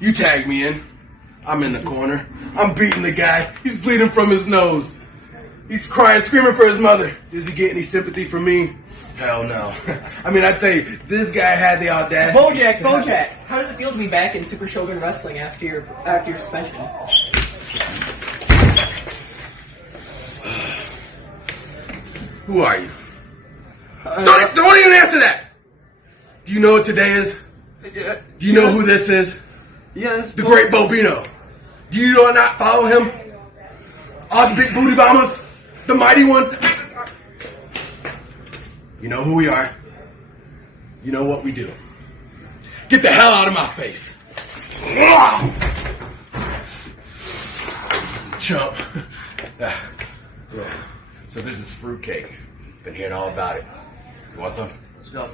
You tag me in. I'm in the corner. I'm beating the guy. He's bleeding from his nose. He's crying, screaming for his mother. Does he get any sympathy from me? Hell no. I mean, I tell you, this guy had the audacity. Bojack, how does it feel to be back in Super Shogun Wrestling after your suspension? Who are you? Don't even answer that! Do you know what today is? Do you know who this is? Yes. The Great Bobino. Do you not follow him? All the big booty bombers? The mighty one? You know who we are. You know what we do. Get the hell out of my face. Chump. So there's this fruitcake. Been hearing all about it. You want some? Let's go.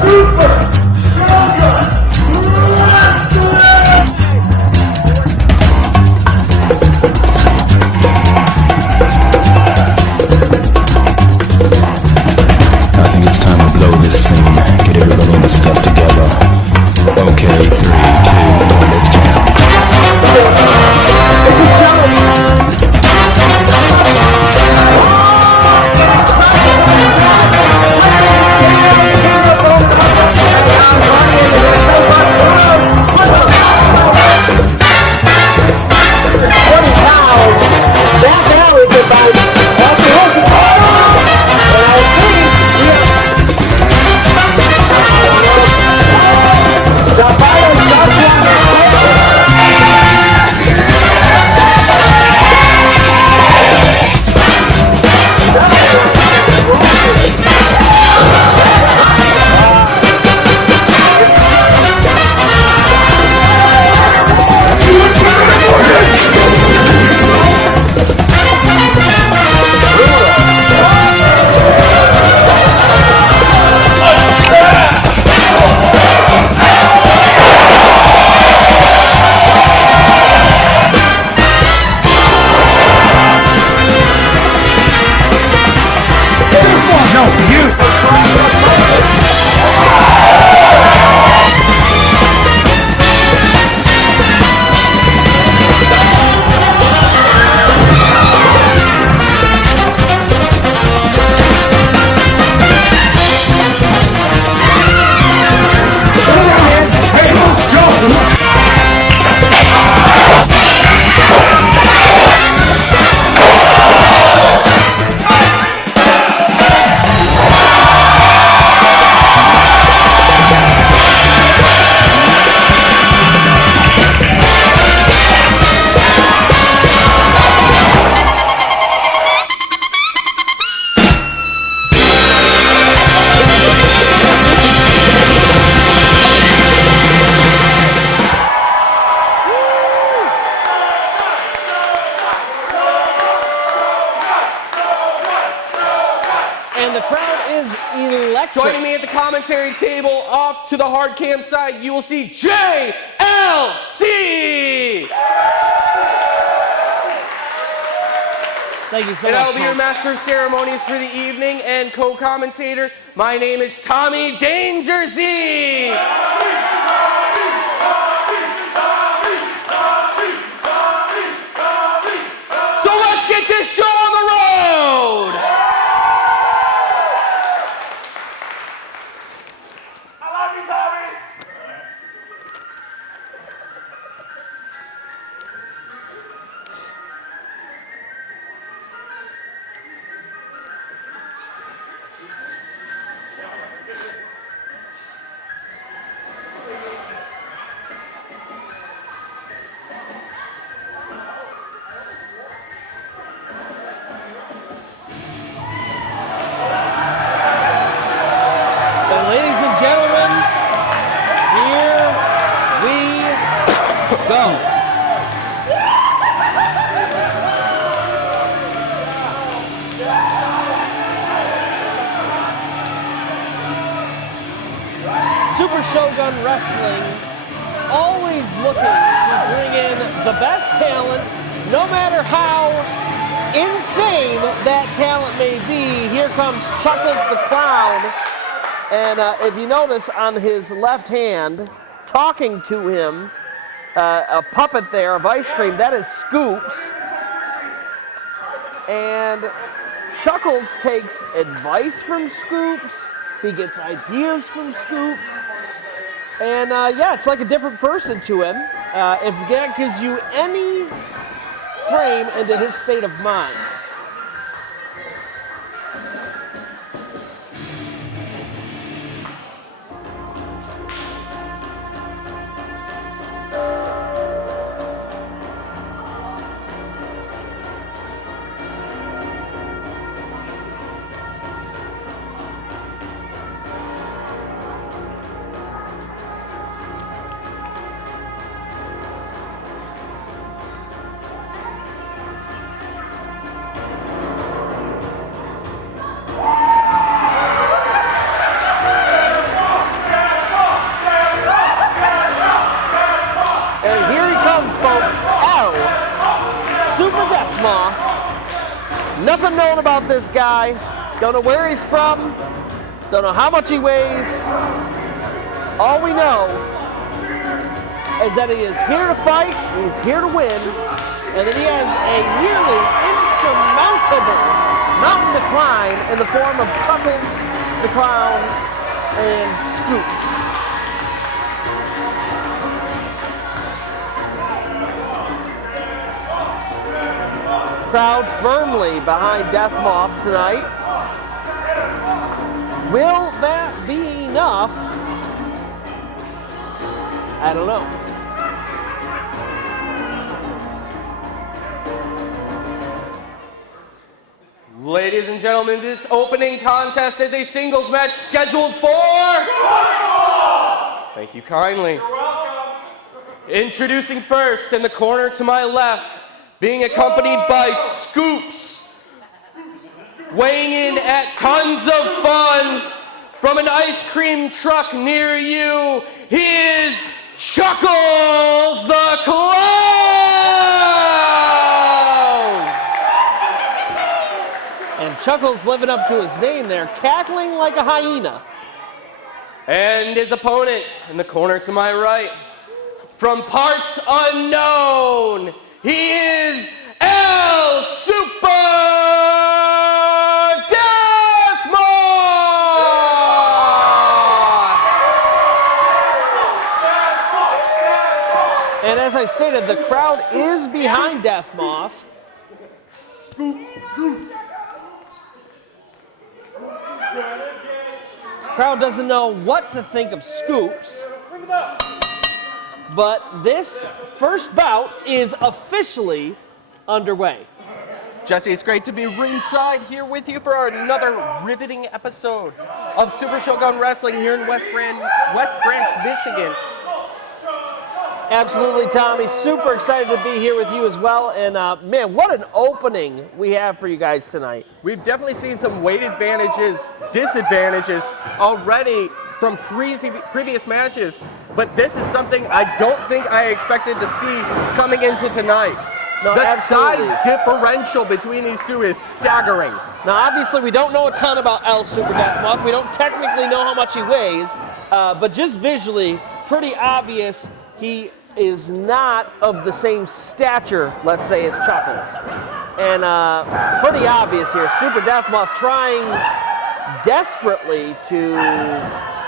Super Shogun! I think it's time to blow this scene. Get everybody in the stuff together. Okay, 3, 2, 1, let's jam. Joining me at the commentary table off to the hard cam side, you will see JLC! Thank you so much. And I will be your master of ceremonies for the evening and co-commentator. My name is Tommy Danger Z! So let's get this show on the road! Super Shogun Wrestling, always looking to bring in the best talent, no matter how insane that talent may be. here comes Chuckles the Clown. And if you notice on his left hand, talking to him, a puppet there of ice cream, that is Scoops. And Chuckles takes advice from Scoops. He gets ideas from Scoops. And yeah, it's like a different person to him. If that gives you any frame into his state of mind. Nothing known about this guy. Don't know where he's from. Don't know how much he weighs. All we know is that he is here to fight, he's here to win, and that he has a nearly insurmountable mountain to climb in the form of Chuckles the Clown and Scoops. Crowd firmly behind Death Moth tonight. Will that be enough? I don't know. Ladies and gentlemen, this opening contest is a singles match scheduled for... Thank you kindly. You're welcome. Introducing first, in the corner to my left, being accompanied by Scoops, weighing in at tons of fun from an ice cream truck near you, he is Chuckles the Clown! And Chuckles living up to his name there, cackling like a hyena. And his opponent in the corner to my right, from parts unknown, he is El Super Death Moth! And as I stated, the crowd is behind Death Moth. Crowd doesn't know what to think of Scoops. But this first bout is officially underway. Jesse, it's great to be ringside here with you for another riveting episode of Super Shogun Wrestling here in West Branch, Michigan. Absolutely, Tommy. Super excited to be here with you as well. And man, what an opening we have for you guys tonight. We've definitely seen some weight advantages, disadvantages already from previous matches, but this is something I don't think I expected to see coming into tonight. No, the absolutely. size differential between these two is staggering. Now, obviously, we don't know a ton about El Super Death Moth. We don't technically know how much he weighs, but just visually, pretty obvious he is not of the same stature, let's say, as Chuckles. And pretty obvious here. Super Death Moth trying desperately to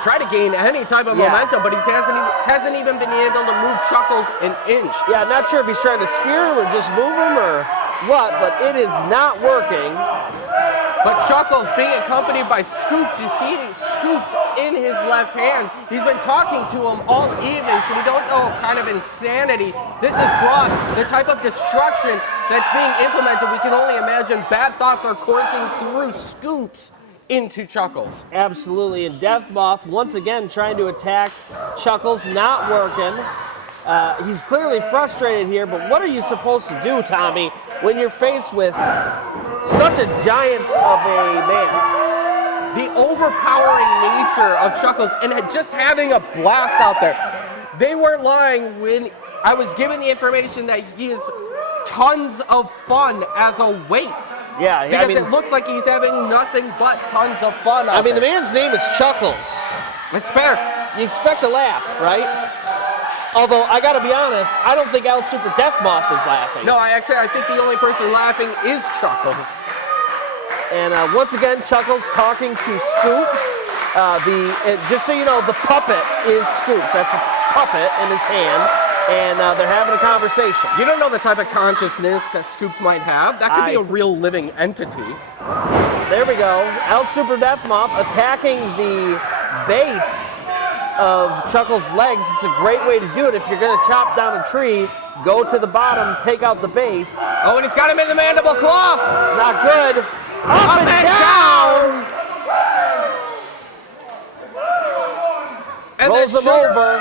try to gain any type of momentum, but he hasn't even been able to move Chuckles an inch. Yeah, not sure if he's trying to spear him or just move him or what, but it is not working. But Chuckles being accompanied by Scoops, you see Scoops in his left hand. He's been talking to him all evening, so we don't know what kind of insanity this has brought. The type of destruction that's being implemented, we can only imagine bad thoughts are coursing through Scoops into Chuckles. Absolutely, and Death Moth once again trying to attack Chuckles, not working. He's clearly frustrated here, but what are you supposed to do, Tommy, when you're faced with such a giant of a man? The overpowering nature of Chuckles and just having a blast out there. They weren't lying when I was given the information that he is tons of fun as a weight. Yeah, Because I mean, it looks like he's having nothing but tons of fun. I mean, the man's name is Chuckles. It's fair. You expect a laugh, right? Although, I gotta be honest, I don't think El Super Death Moth is laughing. No, I think the only person laughing is Chuckles. And once again, Chuckles talking to Scoops. Just so you know, the puppet is Scoops. That's a puppet in his hand, and they're having a conversation. You don't know the type of consciousness that Scoops might have. That could be a real living entity. There we go. El Super Death Moth attacking the base of Chuckles' legs. It's a great way to do it. If you're going to chop down a tree, go to the bottom, take out the base. Oh, and he's got him in the mandible claw. Not good. Up and down. And rolls him over.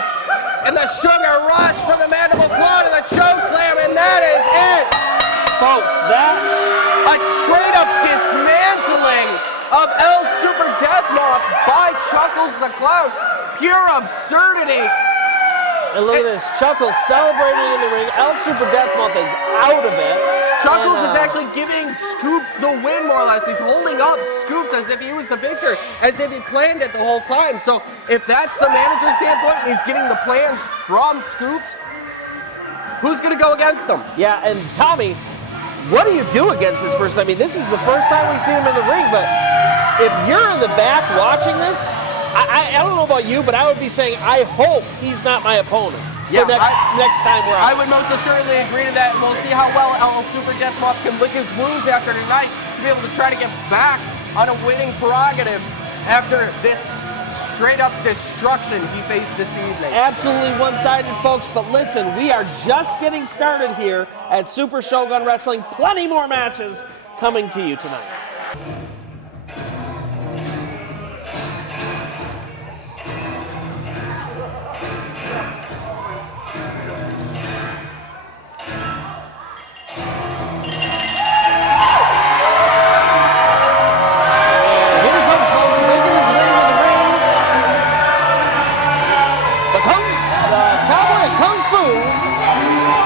And the Sugar Rush for the mandible claw to the choke slam, and that is it. Folks, that a straight up dismantling of El Super Death Moth by Chuckles the Clown. Pure absurdity. And look at this, Chuckles celebrating in the ring. El Super Death Moth is out of it. Chuckles is actually giving Scoops the win, more or less. He's holding up Scoops as if he was the victor, as if he planned it the whole time. So if that's the manager's standpoint, and he's getting the plans from Scoops, who's going to go against him? Yeah, and Tommy, what do you do against this person? I mean, this is the first time we've seen him in the ring, but if you're in the back watching this, I don't know about you, but I would be saying, I hope he's not my opponent for next time we're out. I would most assuredly agree to that, and we'll see how well El Super Death Moth can lick his wounds after tonight to be able to try to get back on a winning prerogative after this straight-up destruction he faced this evening. Absolutely one-sided, folks, but listen, we are just getting started here at Super Shogun Wrestling. Plenty more matches coming to you tonight.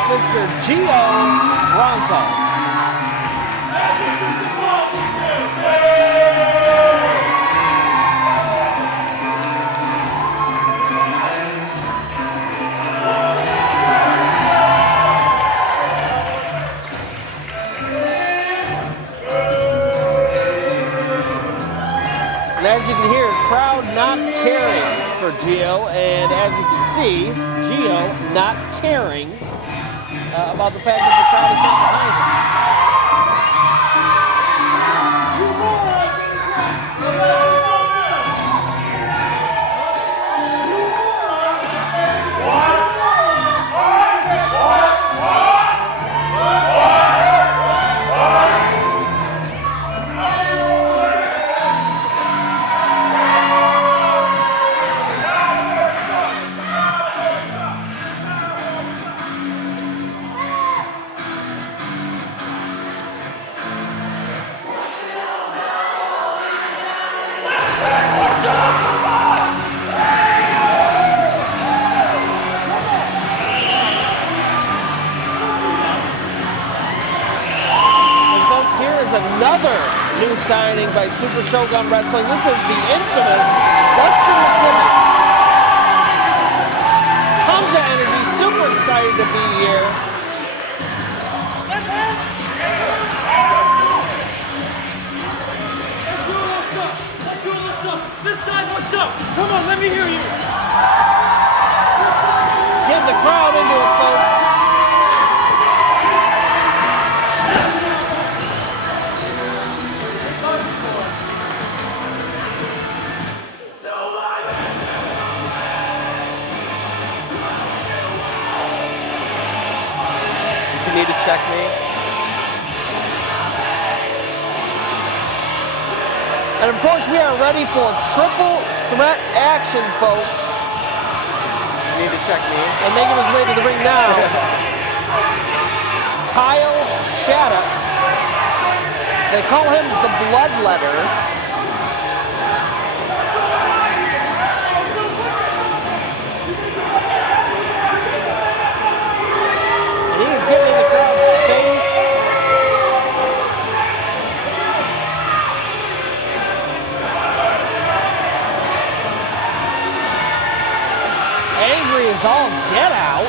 Mr. Gio Bronco. And as you can hear, crowd not caring for Gio, and as you can see, Gio not caring about the fact that the crowd is not behind him. Another new signing by Super Shogun Wrestling. This is the infamous Dustin McKinnon. Tons of energy, super excited to be here. This side, what's up? Come on, let me hear you. Get the crowd into it, folks. Need to check me. And of course, we are ready for triple threat action, folks. You need to check me. And making his way to the ring now, Kyle Shaddux. They call him the Bloodletter. Giving the crowd space. as all get out.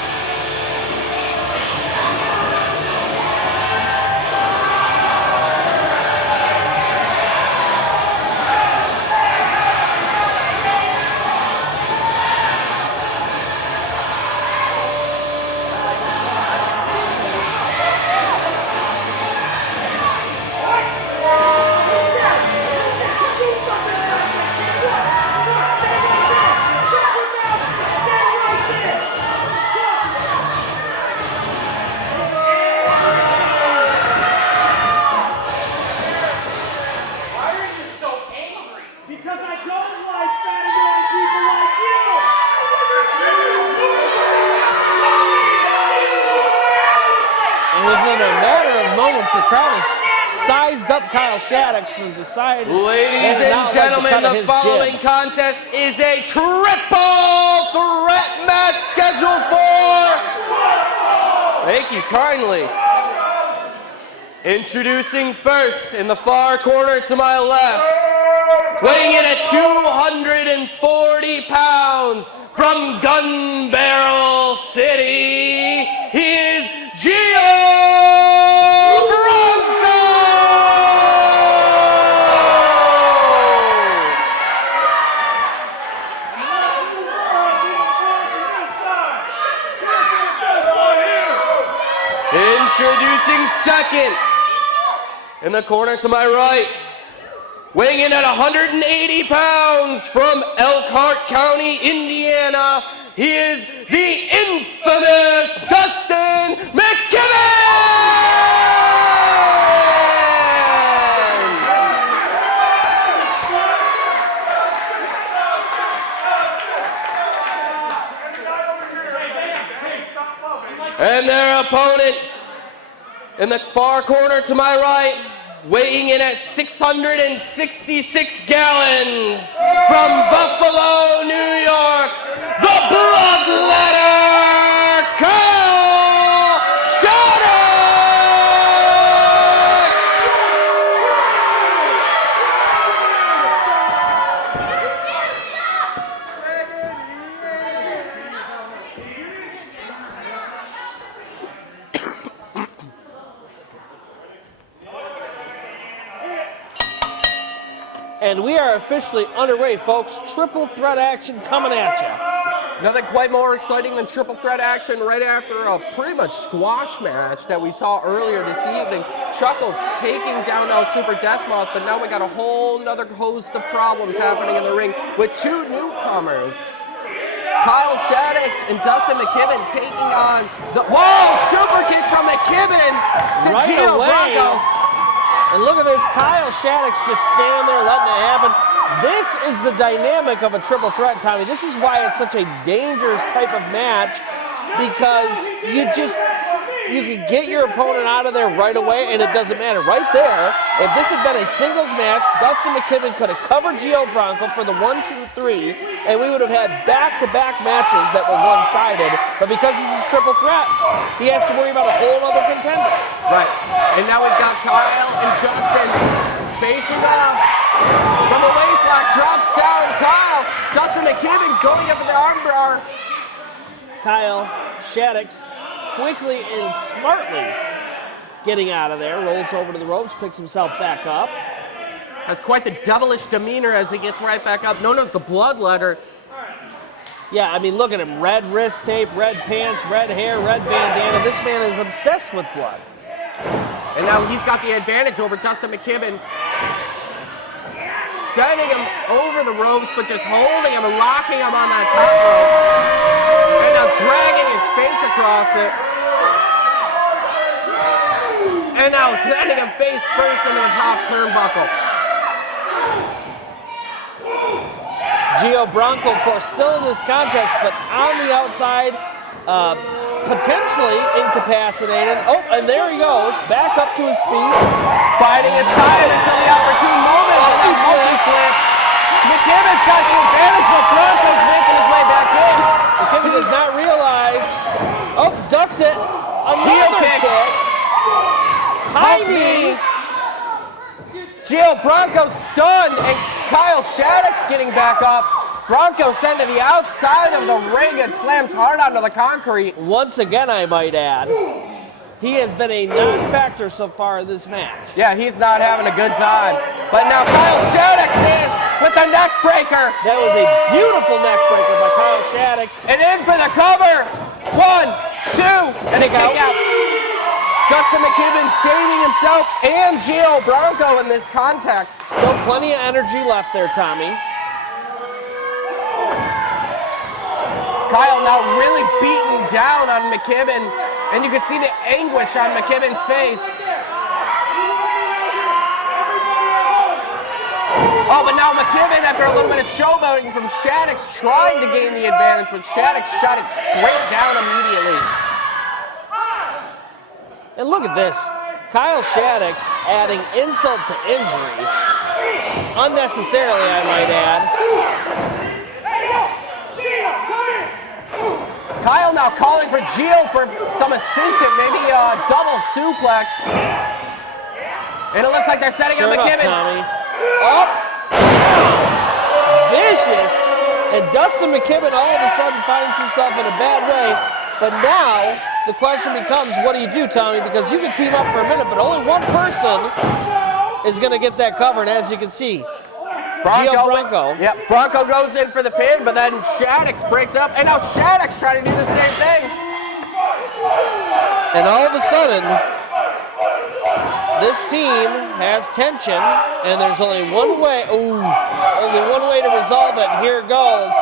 Because I don't like fat annoying people like you! And within a matter of moments, the crowd has sized up Kyle Shaddix and decided. Ladies and gentlemen, the following contest is a triple threat match scheduled for. Thank you kindly. Introducing first in the far corner to my left, weighing in at 240 pounds from Gun Barrel City, he is Gio Bronco! Introducing second in the corner to my right, weighing in at 180 pounds from Elkhart County, Indiana, he is the infamous Dustin McKibben! And their opponent in the far corner to my right, weighing in at 666 gallons from Buffalo, New York, the Bloodletter, Kyle Shaddix! And we are officially underway, folks. Triple threat action coming at you. Nothing quite more exciting than triple threat action right after a pretty much squash match that we saw earlier this evening. Chuckles taking down now Super Deathmoth, but now we got a whole nother host of problems happening in the ring with two newcomers. Kyle Shaddix and Dustin McKibben taking on the super kick from McKibben to Right Gio away. Bronco. And look at this, Kyle Shaddix just standing there letting it happen. This is the dynamic of a triple threat, Tommy. This is why it's such a dangerous type of match, because you can get your opponent out of there right away, and it doesn't matter. Right there, if this had been a singles match, Dustin McKibben could have covered Gio Bronco for the 1, 2, 3, and we would have had back-to-back matches that were one-sided. But because this is triple threat, he has to worry about a whole other contender. Right, and now we've got Kyle and Dustin facing off. From the waistlock, drops down Kyle. Dustin McKibben going up with the armbar. Kyle Shaddix quickly and smartly getting out of there, rolls over to the ropes, picks himself back up. Has quite the devilish demeanor as he gets right back up, known as the Bloodletter. Yeah, I mean, look at him. Red wrist tape, red pants, red hair, red bandana. This man is obsessed with blood. And now he's got the advantage over Dustin McKibben. Sending him over the ropes, but just holding him and locking him on that top rope. And now dragging his face across it. And now sending him face first into the top turnbuckle. Gio Bronco, of course, still in this contest, but on the outside, potentially incapacitated. Oh, and there he goes, back up to his feet. Fighting his time until the opportune moment. Multi-flip. McKibben's got the advantage, but Bronco's making his way back in. McKibben does not realize. Oh, ducks it. Another kick. High knee. Gio Bronco stunned, and Kyle Shaddix getting back up. Bronco sent to the outside of the ring and slams hard onto the concrete. Once again, I might add, he has been a non-factor so far in this match. Yeah, he's not having a good time. But now Kyle Shaddix is with the neck breaker. That was a beautiful neck breaker by Kyle Shaddix. And in for the cover. 1, 2, and a kick out. Justin McKibben saving himself and Gio Bronco in this context. Still plenty of energy left there, Tommy. Kyle now really beaten down on McKibben, and you can see the anguish on McKibben's face. Oh, but now McKibben, after a little bit of showboating from Shaddix, trying to gain the advantage, but Shaddix shot it straight down immediately. And look at this. Kyle Shaddix adding insult to injury. Unnecessarily, I might add. Kyle now calling for Gio for some assistant, maybe a double suplex. And it looks like they're setting up McKibben. Tommy. Up. Vicious. And Dustin McKibben all of a sudden finds himself in a bad way. But now the question becomes, what do you do, Tommy? Because you can team up for a minute, but only one person is going to get that cover. And as you can see, Gio Bronco. Yep, Bronco goes in for the pin, but then Shaddix breaks up, and now Shaddix trying to do the same thing. And all of a sudden, this team has tension, and there's only one way. Only one way to resolve it. Here it goes.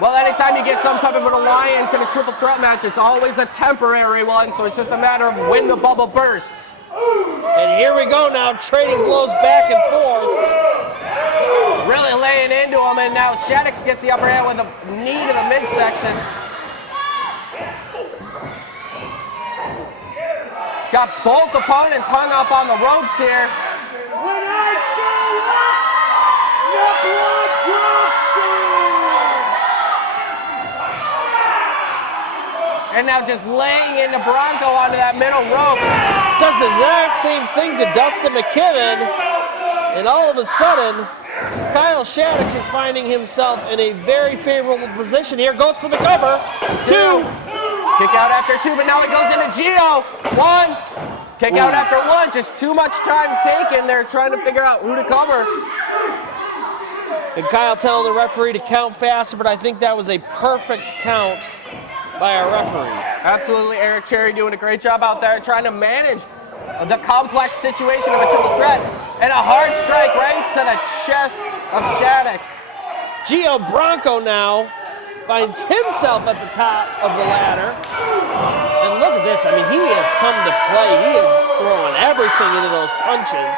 Well, anytime you get some type of an alliance in a triple threat match, it's always a temporary one, so it's just a matter of when the bubble bursts. And here we go now, trading blows back and forth. Really laying into him, and now Shaddix gets the upper hand with a knee to the midsection. Got both opponents hung up on the ropes here. When I show up, your blood drops down. And now just laying into Bronco onto that middle rope. Does the exact same thing to Dustin McKibben, and all of a sudden, Kyle Shaddix is finding himself in a very favorable position here. Goes for the cover. 2. Kick out after 2, but now it goes into Gio. 1. Kick out after 1. Just too much time taken. They're trying to figure out who to cover. And Kyle telling the referee to count faster, but I think that was a perfect count by our referee. Absolutely, Eric Cherry doing a great job out there trying to manage the complex situation of a triple threat. And a hard strike right to the chest of Shaddix. Gio Bronco now finds himself at the top of the ladder. And look at this. I mean, he has come to play. He is throwing everything into those punches.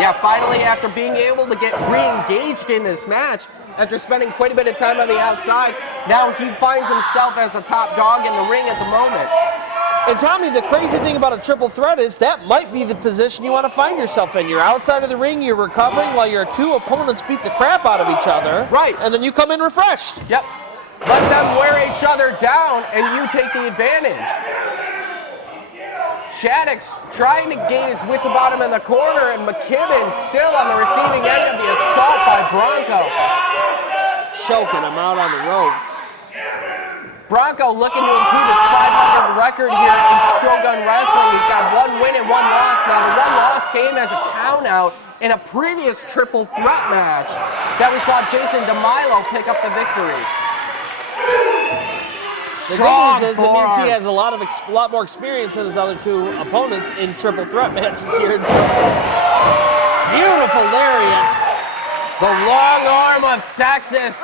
Yeah, finally, after being able to get re-engaged in this match, after spending quite a bit of time on the outside, now he finds himself as a top dog in the ring at the moment. And Tommy, the crazy thing about a triple threat is that might be the position you want to find yourself in. You're outside of the ring, you're recovering while your two opponents beat the crap out of each other. Right. And then you come in refreshed. Yep. Let them wear each other down and you take the advantage. Shaddix trying to gain his wits about him in the corner, and McKibben still on the receiving end of the assault by Bronco. Choking him out on the ropes. Bronco looking to improve his 500 record here in Shogun Wrestling. He's got 1 win and 1 loss. Now, the 1 loss came as a count-out in a previous triple threat match that we saw Jason DeMilo pick up the victory. The good news is it means he has a lot more experience than his other two opponents in triple threat matches here. Beautiful lariat. The long arm of Texas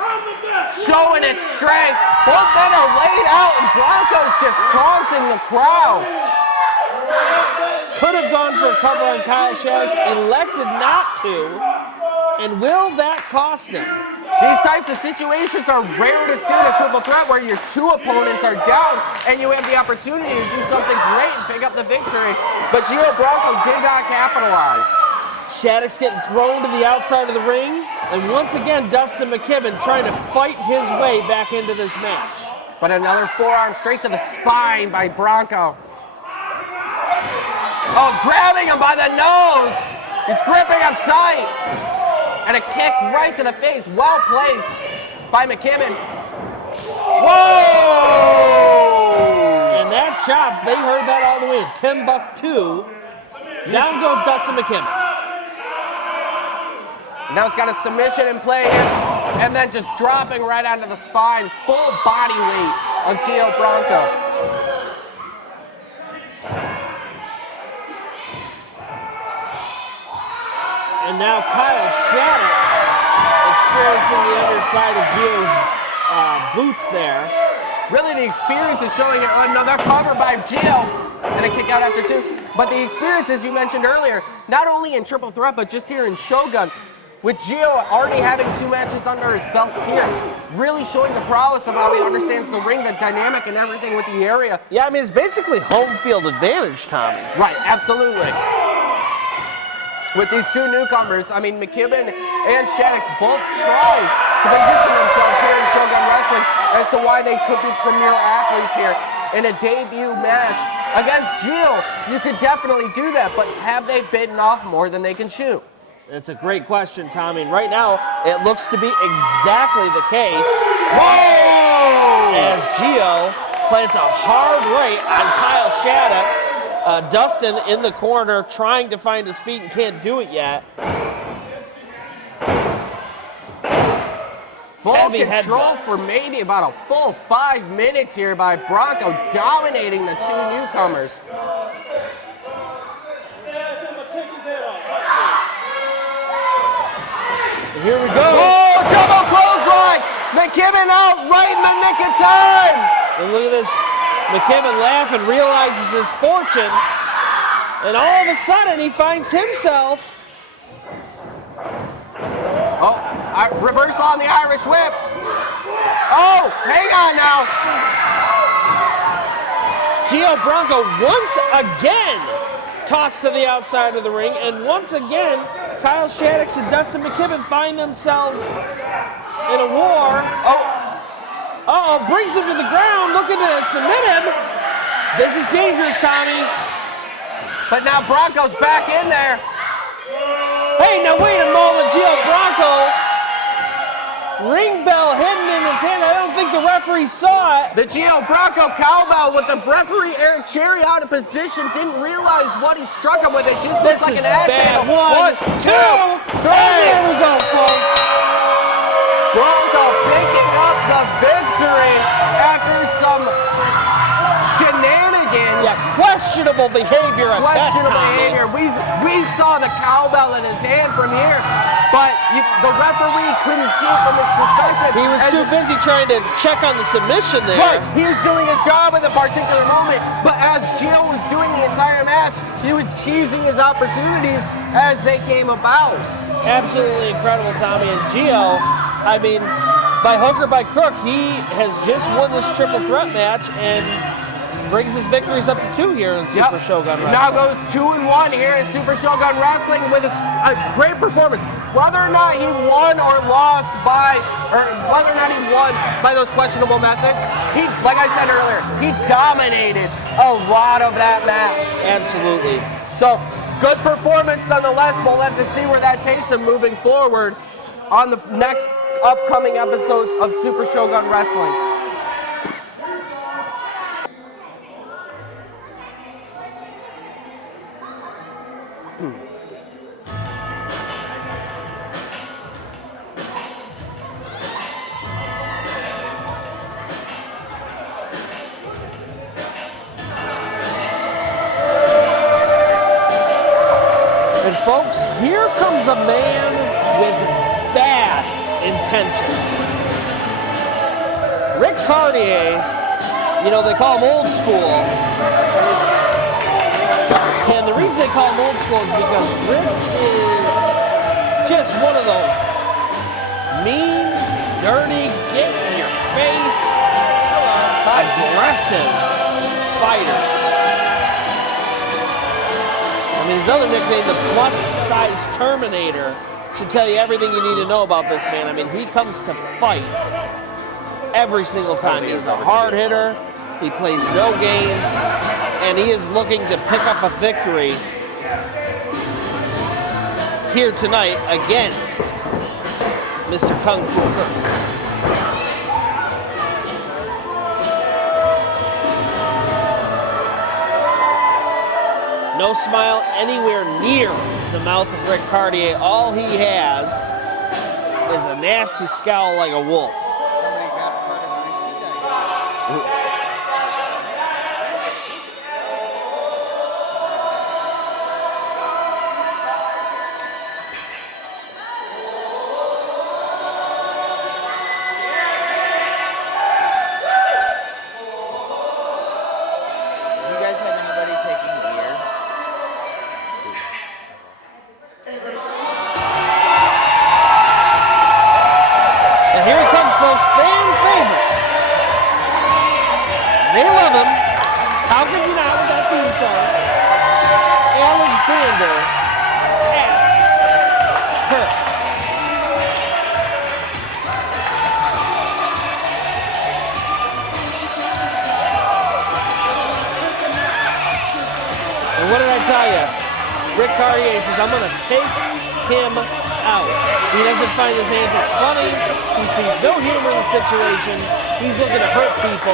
showing its strength. Both men are laid out and Bronco's just taunting the crowd. Could have gone for a cover on Kyle Shaddix, elected not to. And will that cost him? These types of situations are rare to see in a triple threat where your two opponents are down and you have the opportunity to do something great and pick up the victory. But Gio Bronco did not capitalize. Shaddix getting thrown to the outside of the ring. And once again, Dustin McKibben trying to fight his way back into this match. But another forearm straight to the spine by Bronco. Oh, grabbing him by the nose. He's gripping him tight. and a kick right to the face. Well placed by McKibben. Whoa! And that chop, they heard that all the way in Timbuktu. Down goes Dustin McKibben. Now it's got a submission in play here, and then just dropping right onto the spine. Full body weight of Gio Bronco. And now Kyle Shaddix experiencing the underside of Gio's boots there. Really, the experience is showing it. Another cover by Gio, and a kick out after two. But the experience, as you mentioned earlier, not only in triple threat, but just here in Shogun, with Gio already having 2 matches under his belt here, really showing the prowess of how he understands the ring, the dynamic, and everything with the area. Yeah, I mean, it's basically home field advantage, Tommy. Right, absolutely. With these 2 newcomers, I mean, McKibben and Shaddix both trying to position themselves here in Shogun Wrestling as to why they could be premier athletes here in a debut match against Gio. You could definitely do that, but have they bitten off more than they can chew? That's a great question, Tommy. And right now, it looks to be exactly the case. Whoa! As Gio plants a hard right on Kyle Shaddix. Dustin in the corner trying to find his feet and can't do it yet. Full Heavy control headbutts. for maybe about a full 5 minutes here by Bronco, dominating the 2 newcomers. Here we go. Oh, double clothesline! McKibben out right in the nick of time! And look at this. McKibben laughing, realizes his fortune, and all of a sudden he finds himself. Oh, reversal on the Irish whip. Oh, hang on now. Gio Bronco once again tossed to the outside of the ring, and once again, Kyle Shaddix and Dustin McKibben find themselves in a war. Uh-oh, brings him to the ground, looking to submit him. This is dangerous, Tommy. But now Bronco's back in there. Hey, now wait a moment, Gio Bronco. Ring bell hidden in his hand. I don't think the referee saw it. The Gio Bronco cowbell with the referee Eric Cherry out of position. Didn't realize what he struck him with. It just looks like an axe handle. 1, 2, 3. There we go, folks. Bronco picking up the victory after some shenanigans. Yeah, questionable behavior at best, Questionable Tommy. behavior. We saw the cowbell in his hand from here, but the referee couldn't see it from his perspective. He was too busy trying to check on the submission there. Right, he was doing his job at the particular moment, but as Gio was doing the entire match, he was seizing his opportunities as they came about. Absolutely incredible, Tommy. And Gio, I mean, by hook or by crook, he has just won this triple threat match and brings his victories up to 2 here in Super Shogun Wrestling. Now goes 2-1 here in Super Shogun Wrestling with a great performance. Whether or not he won or lost by, or whether or not he won by those questionable methods, he, like I said earlier, he dominated a lot of that match. Absolutely. So, good performance nonetheless. We'll have to see where that takes him moving forward on the next upcoming episodes of Super Shogun Wrestling. And folks, here comes a man with bad intentions. Rick Cartier, you know, they call him old school. And the reason they call him old school is because Rick is just one of those mean, dirty, get in your face, aggressive fighters. I mean, his other nickname, the plus-size Terminator, should tell you everything you need to know about this man. I mean, he comes to fight every single time. He's a hard hitter, he plays no games, and he is looking to pick up a victory here tonight against Mr. Kung Fu Kirk. No smile anywhere near the mouth of Rick Cartier. All he has is a nasty scowl like a wolf. Rick Cartier says, I'm going to take him out. He doesn't find his antics funny. He sees no humor in the situation. He's looking to hurt people.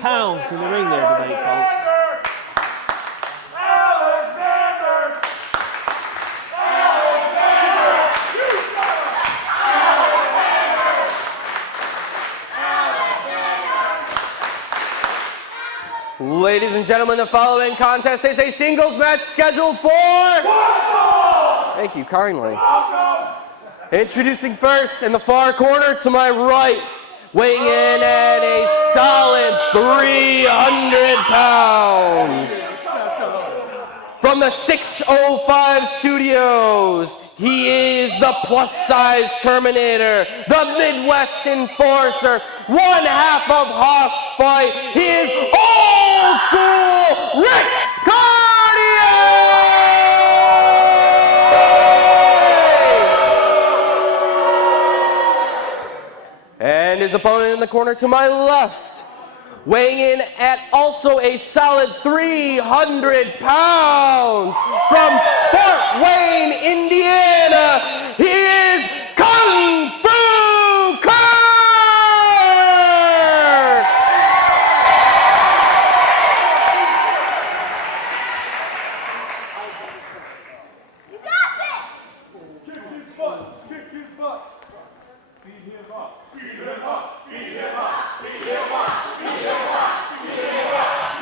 Pounds in the ring there tonight, folks. Ladies and gentlemen, the following contest is a singles match scheduled for... Thank you kindly. Introducing first in the far corner to my right, weighing in at a solid 300 pounds. From the 605 studios, he is the plus-size Terminator, the Midwest Enforcer, one half of Hoss Fight. He is old school Rick Cartier! And his opponent in the corner to my left, weighing in at also a solid 300 pounds, from Fort Wayne, Indiana, he is Kung Fu Kirk! You got this! Kick his butt! Kick his butt! Beat him up! Beat him up! Beat him up! Beat him up! Beat him up! Beat him up! Beat him up!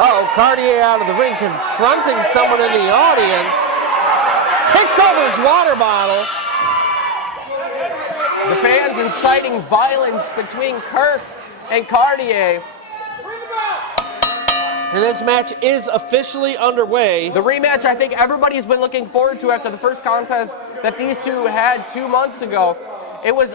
Uh-oh, Cartier out of the ring, confronting someone in the audience. Kicks over his water bottle. The fans inciting violence between Kirk and Cartier. And this match is officially underway. The rematch I think everybody's been looking forward to after the first contest that these two had 2 months ago. It was,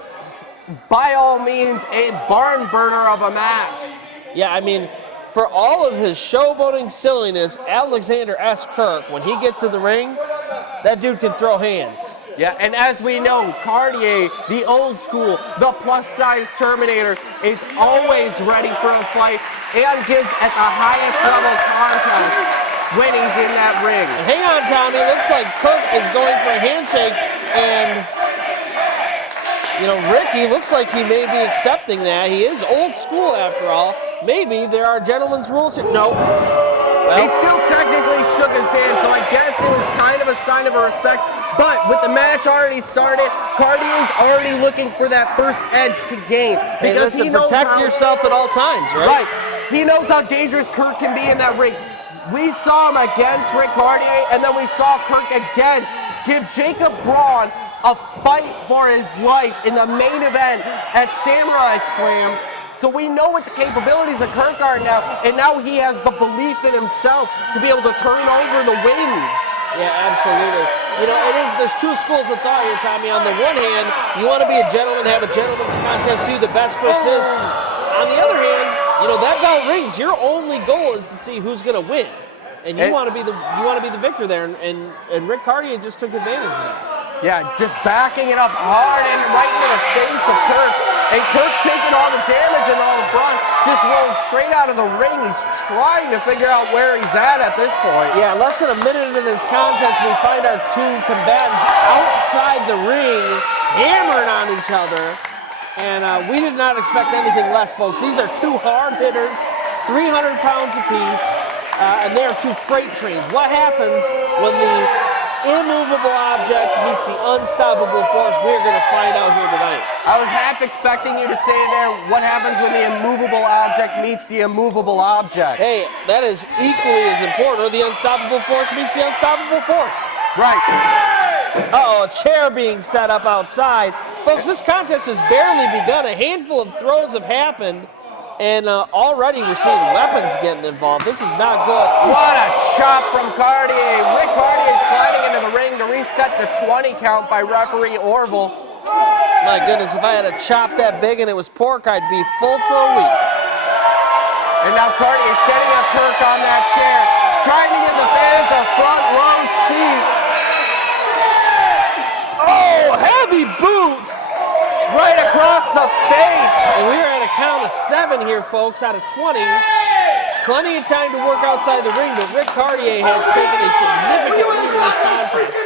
by all means, a barn burner of a match. Yeah, I mean, for all of his showboating silliness, Alexander S. Kirk, when he gets in the ring, that dude can throw hands. Yeah, and as we know, Cartier, the old school, the plus-size Terminator, is always ready for a fight and gives at the highest level contest when he's in that ring. Hang on, Tommy. It looks like Kirk is going for a handshake, and, you know, Ricky looks like he may be accepting that. He is old school, after all. Maybe there are gentlemen's rules here. No. Well, he still technically shook his hand, so I guess it was kind of a sign of a respect. But with the match already started, Cartier's already looking for that first edge to gain. Because he knows protect yourself at all times, right? Right. He knows how dangerous Kirk can be in that ring. We saw him against Rick Cartier, and then we saw Kirk again give Jacob Braun a fight for his life in the main event at Samurai Slam So we know what the capabilities of Kirk are now, and now he has the belief in himself to be able to turn over the wings. Yeah, absolutely. You know, there's two schools of thought here, Tommy. On the one hand, you want to be a gentleman, have a gentleman's contest, see who the best person is. On the other hand, you know, that bell rings. Your only goal is to see who's going to win. And you want to be the victor there, and Rick Cartier just took advantage of that. Yeah, just backing it up hard and right into the face of Kirk. And Kirk taking all the damage and all the brunt, just rolled straight out of the ring. He's trying to figure out where he's at this point. Yeah, less than a minute into this contest, we find our two combatants outside the ring, hammering on each other. And we did not expect anything less, folks. These are two hard hitters, 300 pounds apiece, and they are two freight trains. What happens when the immovable object meets the unstoppable force? We're going to find out here tonight. I was half expecting you to say there, what happens when the immovable object meets the immovable object? Hey, that is equally as important, or the unstoppable force meets the unstoppable force. Right. Uh-oh, a chair being set up outside. Folks, this contest has barely begun. A handful of throws have happened, and already we're seeing weapons getting involved. This is not good. What a chop from Cartier. Rick Cartier sliding into the ring to reset the 20 count by referee Orville. My goodness, if I had a chop that big and it was pork, I'd be full for a week. And now Cartier setting up Kirk on that chair, trying to give the fans a front row seat. Oh, heavy boot! Right across the face. And we're at a count of 7 here, folks, out of 20. Plenty of time to work outside the ring, but Rick Cartier has taken a significant lead in this contest.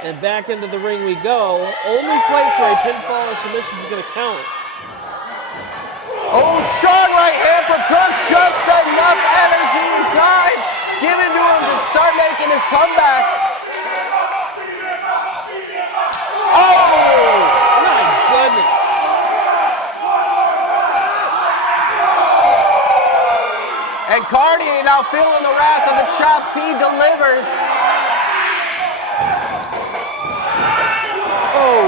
And back into the ring we go. Only place where a pinfall or submission is going to count. Oh, strong right hand for Kirk. Just enough energy inside. Given to him to start making his comeback. Oh, my goodness. And Cartier now feeling the wrath of the chops he delivers. Oh,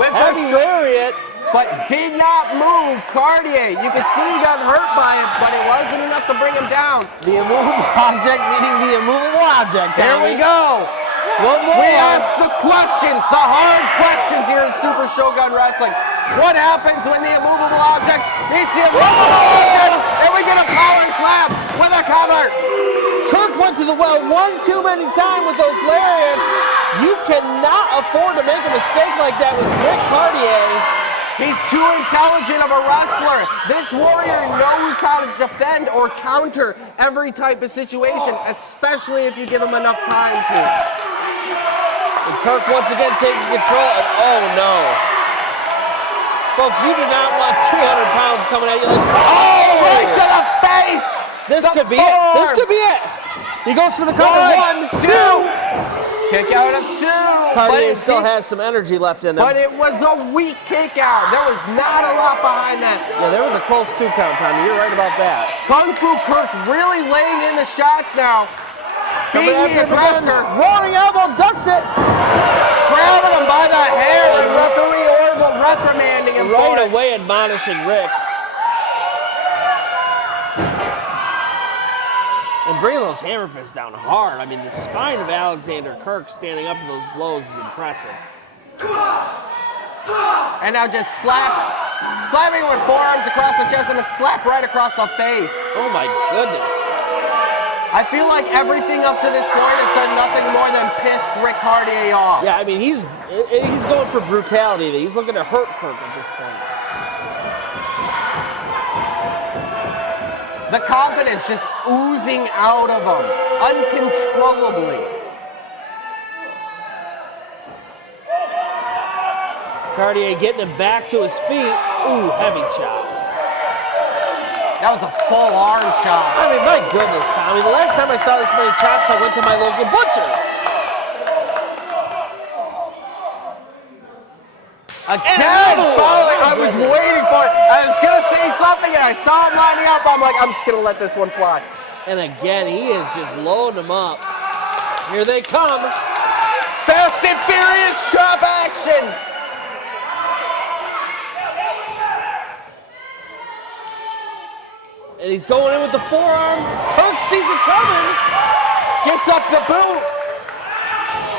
with heavy lariat. But did not move Cartier. You could see he got hurt by it, but it wasn't enough to bring him down. The immovable object meeting the immovable object. There we go. One more. We ask the questions, the hard questions here in Super Shogun Wrestling. What happens when the immovable object meets the immovable object? And we get a power slam with a cover. Kirk went to the well one too many times with those lariats. You cannot afford to make a mistake like that with Rick Cartier. He's too intelligent of a wrestler. This warrior knows how to defend or counter every type of situation, especially if you give him enough time to. And Kirk once again taking control. And oh no. Folks, you do not want 300 pounds coming at you like, oh, right to the face. This could be it. This could be it. He goes for the cover. 1, 2. Kick out of 2. Cartier still has some energy left in him. But it was a weak kick out. There was not a lot behind that. Yeah, there was a close 2 count, Tommy. You're right about that. Kung Fu Kirk really laying in the shots now. Being the aggressor. Roaring elbow ducks it. Grabbing him by the hair and referee Orville reprimanding him right away, admonishing Rick. And bringing those hammer fists down hard. I mean, the spine of Alexander Kirk standing up to those blows is impressive. And now just slapping him with forearms across the chest and a slap right across the face. Oh my goodness. I feel like everything up to this point has done nothing more than pissed Rick Cartier off. Yeah, I mean, he's going for brutality. He's looking to hurt Kirk at this point. The confidence just oozing out of him, uncontrollably. Cartier getting him back to his feet. Ooh, heavy chops. That was a full arm shot. I mean, my goodness, Tommy. The last time I saw this many chops, I went to my local butcher's. Again, following. I was waiting for it. I was going to say something, and I saw him lining up. I'm like, I'm just going to let this one fly. And again, he is just loading them up. Here they come. Fast and furious chop action. And he's going in with the forearm. Kirk sees it coming. Gets up the boot.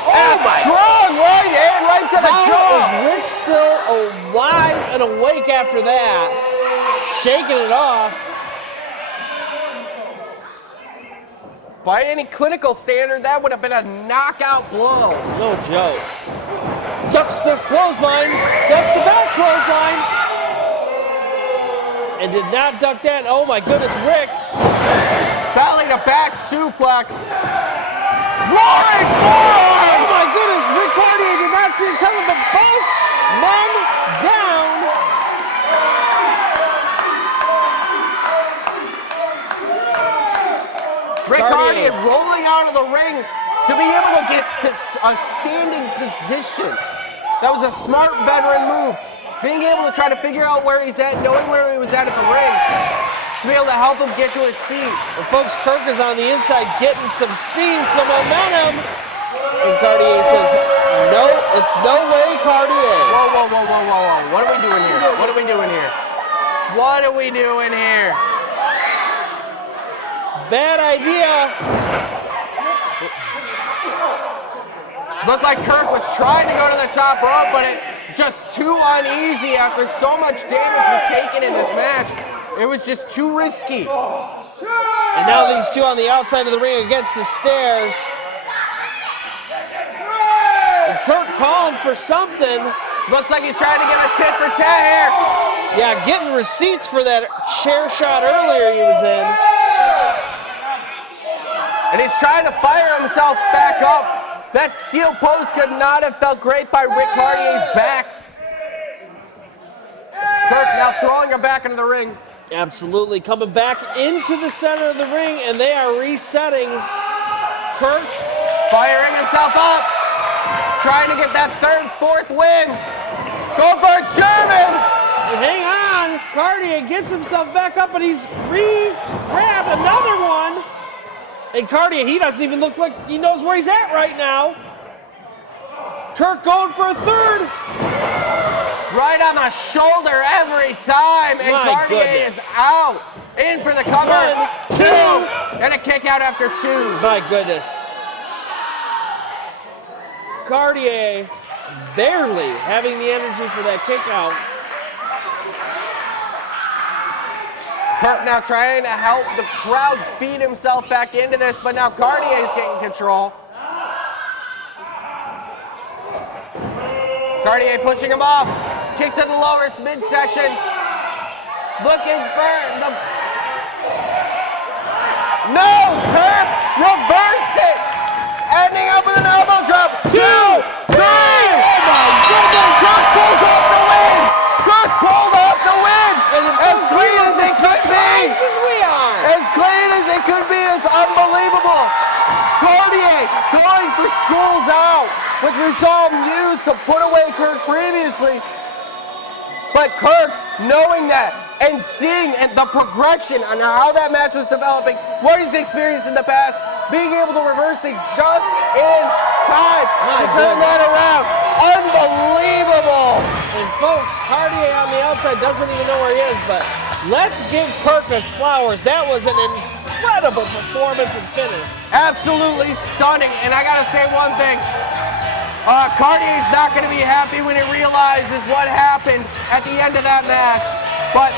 Oh And my. strong right hand right to the How jaw. is Rick still alive and awake after that? Shaking it off. By any clinical standard, that would have been a knockout blow. No joke. Ducks the clothesline. Ducks the back clothesline. And did not duck that. Oh my goodness, Rick. Belly to back suplex. Roaring forearm. Oh my goodness, Rick Cartier did not see it coming, but both men down. Rick Cartier. Cartier rolling out of the ring to be able to get this, a standing position. That was a smart veteran move. Being able to try to figure out where he's at, knowing where he was at the ring, to be able to help him get to his feet. Well, folks, Kirk is on the inside getting some steam, some momentum. And Cartier says, no, it's no way, Cartier. Whoa, whoa, whoa, whoa, whoa, whoa. What are we doing here? What are we doing here? What are we doing here? Bad idea. Looked like Kirk was trying to go to the top rope, but it just too uneasy after so much damage was taken in this match. It was just too risky. And now these two on the outside of the ring against the stairs. And Kirk calling for something. Looks like he's trying to get a tit for tat here. Yeah, getting receipts for that chair shot earlier he was in. And he's trying to fire himself back up. That steel post could not have felt great by Rick Cartier's back. Kirk now throwing him back into the ring. Absolutely, coming back into the center of the ring, and they are resetting. Kirk Firing himself up. Trying to get that third, fourth win. Go for a German. hang on. Cartier gets himself back up, and he's grabbed another one. And Cartier, he doesn't even look like he knows where he's at right now. Kirk going for a third. Right on the shoulder every time, and My Cartier goodness. is out. In for the cover. 1, 2. And a kick out after 2. My goodness. Cartier barely having the energy for that kick out. Kirk now trying to help the crowd feed himself back into this, but now Cartier is getting control. Cartier pushing him off. Kick to the lower midsection. Looking for the... No! Kirk reversed it! Ending up with an elbow drop. 2, 3! Oh my goodness! Kirk pulls off the win! Kirk pulled off the win! As clean as it could be! As we are! As clean as it could be, it's unbelievable! Cartier going for schools out, which we saw him use to put away Kirk previously. But Kirk, knowing that and seeing the progression on how that match was developing, what he's experienced in the past, being able to reverse it just in time to turn that around. Unbelievable! And folks, Cartier on the outside doesn't even know where he is, but let's give Kirk his flowers. That was an incredible performance and finish. Absolutely stunning. And I gotta say one thing. Cartier's not going to be happy when he realizes what happened at the end of that match. But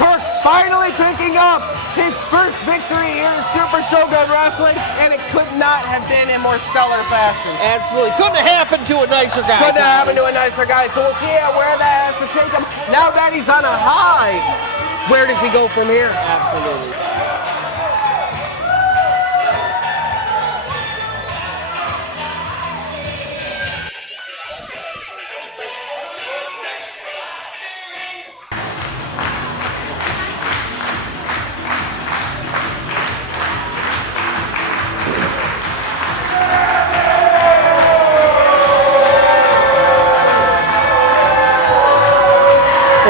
Kirk finally picking up his first victory here in Super Shogun Wrestling, and it could not have been in more stellar fashion. Absolutely. Couldn't have happened to a nicer guy. Couldn't have happened to a nicer guy. So we'll see where that has to take him. Now that he's on a high, where does he go from here? Absolutely.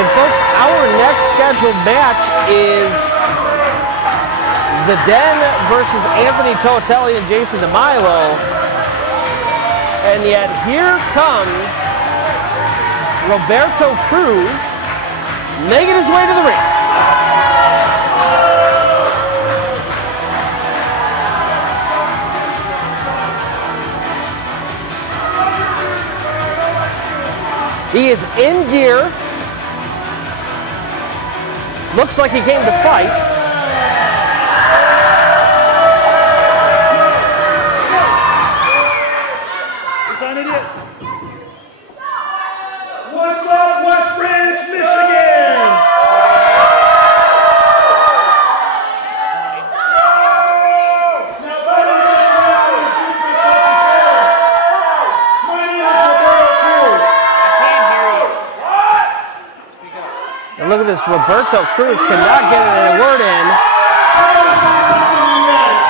And folks, our next scheduled match is The Den versus Anthony Totelli and Jason DeMilo. And yet here comes Roberto Cruz making his way to the ring. He is in gear. Looks like he came to fight. He's an idiot. What's up, West Branch, Michigan? Now, buddy, my name is Roberto Cruz. And look at this, Roberto Cruz cannot get a word in. I want to say something to you guys.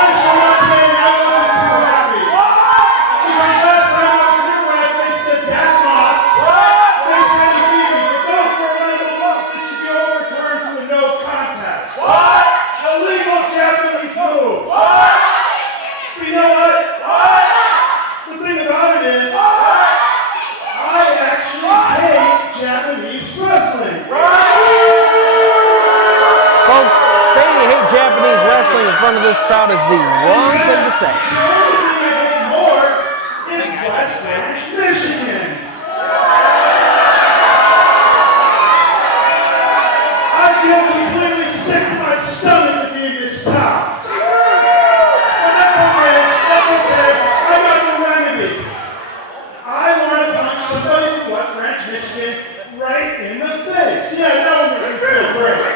I showed up today and I wasn't too happy. Because last time I was here when I faced the jackpot, they said he beat me. But those were illegal moves. It should be overturned to a no contest. Illegal Japanese moves. But you know what? The thing about it is, I actually hate Japanese wrestling. Folks, saying you hate Japanese wrestling in front of this crowd is the wrong thing to say. The only thing I hate more is West Branch, Michigan. I feel completely sick to my stomach to be in this town. But that's okay. That's okay. I got the remedy. I want to punch somebody from West Branch, Michigan right in the face. Yeah, that would make me feel great.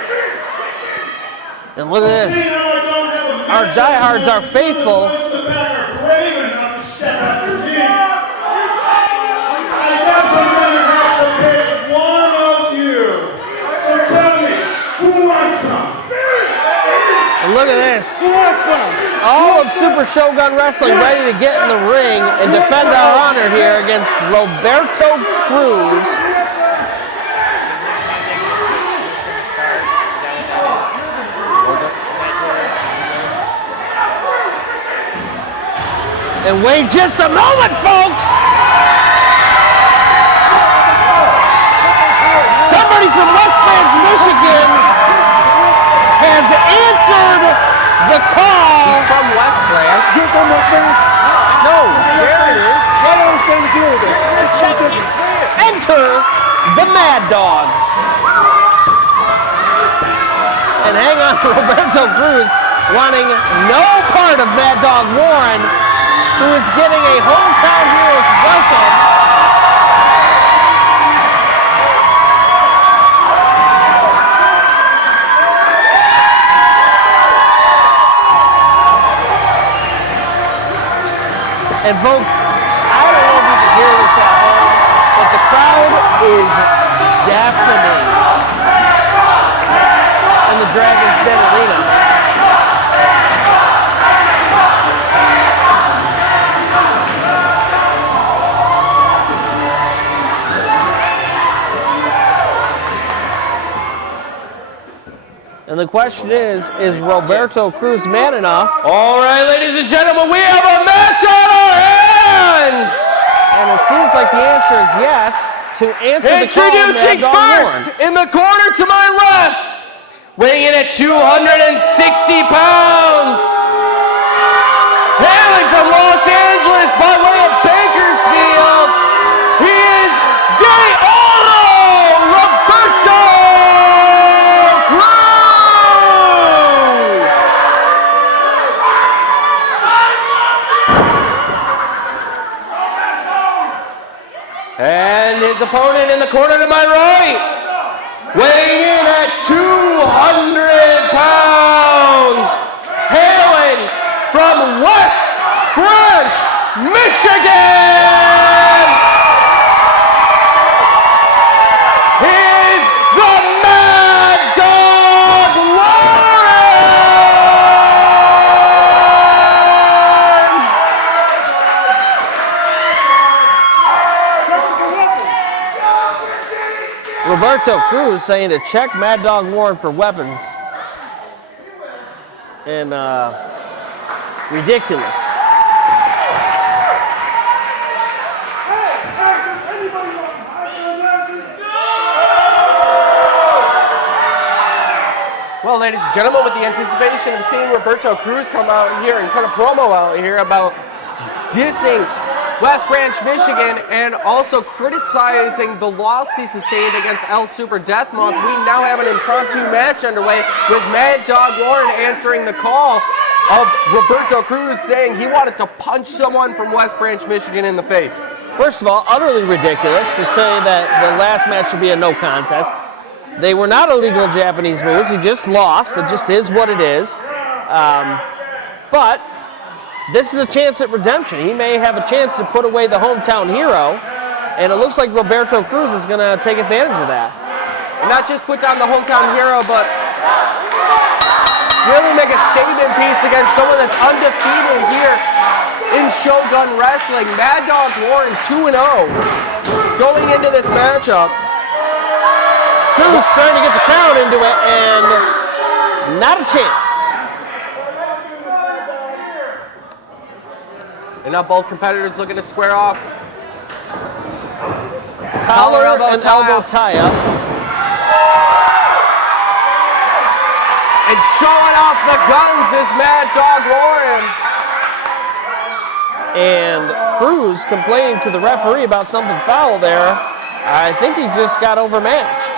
And look at See, this. now I don't have a Our match. diehards are faithful. Those in the back are brave enough to step up to me. I guess I'm going to have to pick one of you. So tell me, who wants some? And look at this. Who wants some? All of Super Shogun Wrestling ready to get in the ring and defend our honor here against Roberto Cruz. And wait just a moment, folks! Somebody from West Branch, Michigan has answered the call. He's from West Branch. You're from West Branch? No, Jared is. I don't understand the deal with this. Enter the Mad Dog. And hang on, Roberto Cruz wanting no part of Mad Dog Warren, who is getting a hometown hero's welcome. And folks, I don't know if you can hear this at home, but the crowd is deafening in the Dragon's Den Arena. And the question is Roberto Cruz man enough? All right, ladies and gentlemen, we have a match on our hands. And it seems like the answer is yes to answer the call of Introducing Mad Dog first Warren. in the corner to my left, weighing in at 260 pounds, hailing from Los Angeles by way of Bakersfield, he is De Oro Roberto Cruz. And his opponent in the corner to my right, weighing in at 200 pounds, hailing from West Branch, Michigan, is the Mad Dog Warren. Roberto Cruz saying to check Mad Dog Warren for weapons. And ridiculous. Well, ladies and gentlemen, with the anticipation of seeing Roberto Cruz come out here and cut a promo out here about dissing West Branch, Michigan, and also criticizing the loss he sustained against El Super Death Month. We now have an impromptu match underway with Mad Dog Warren answering the call of Roberto Cruz, saying he wanted to punch someone from West Branch, Michigan in the face. First of all, utterly ridiculous to say that the last match should be a no contest. They were not illegal Japanese moves. He just lost. It just is what it is. But this is a chance at redemption. He may have a chance to put away the hometown hero, and it looks like Roberto Cruz is going to take advantage of that. And not just put down the hometown hero, but really make a statement piece against someone that's undefeated here in Shogun Wrestling. Mad Dog Warren 2-0 going into this matchup. Cruz trying to get the count into it, and not a chance. And now both competitors looking to square off. Collar and elbow tie-up. And showing off the guns is Mad Dog Warren. And Cruz complaining to the referee about something foul there. I think he just got overmatched.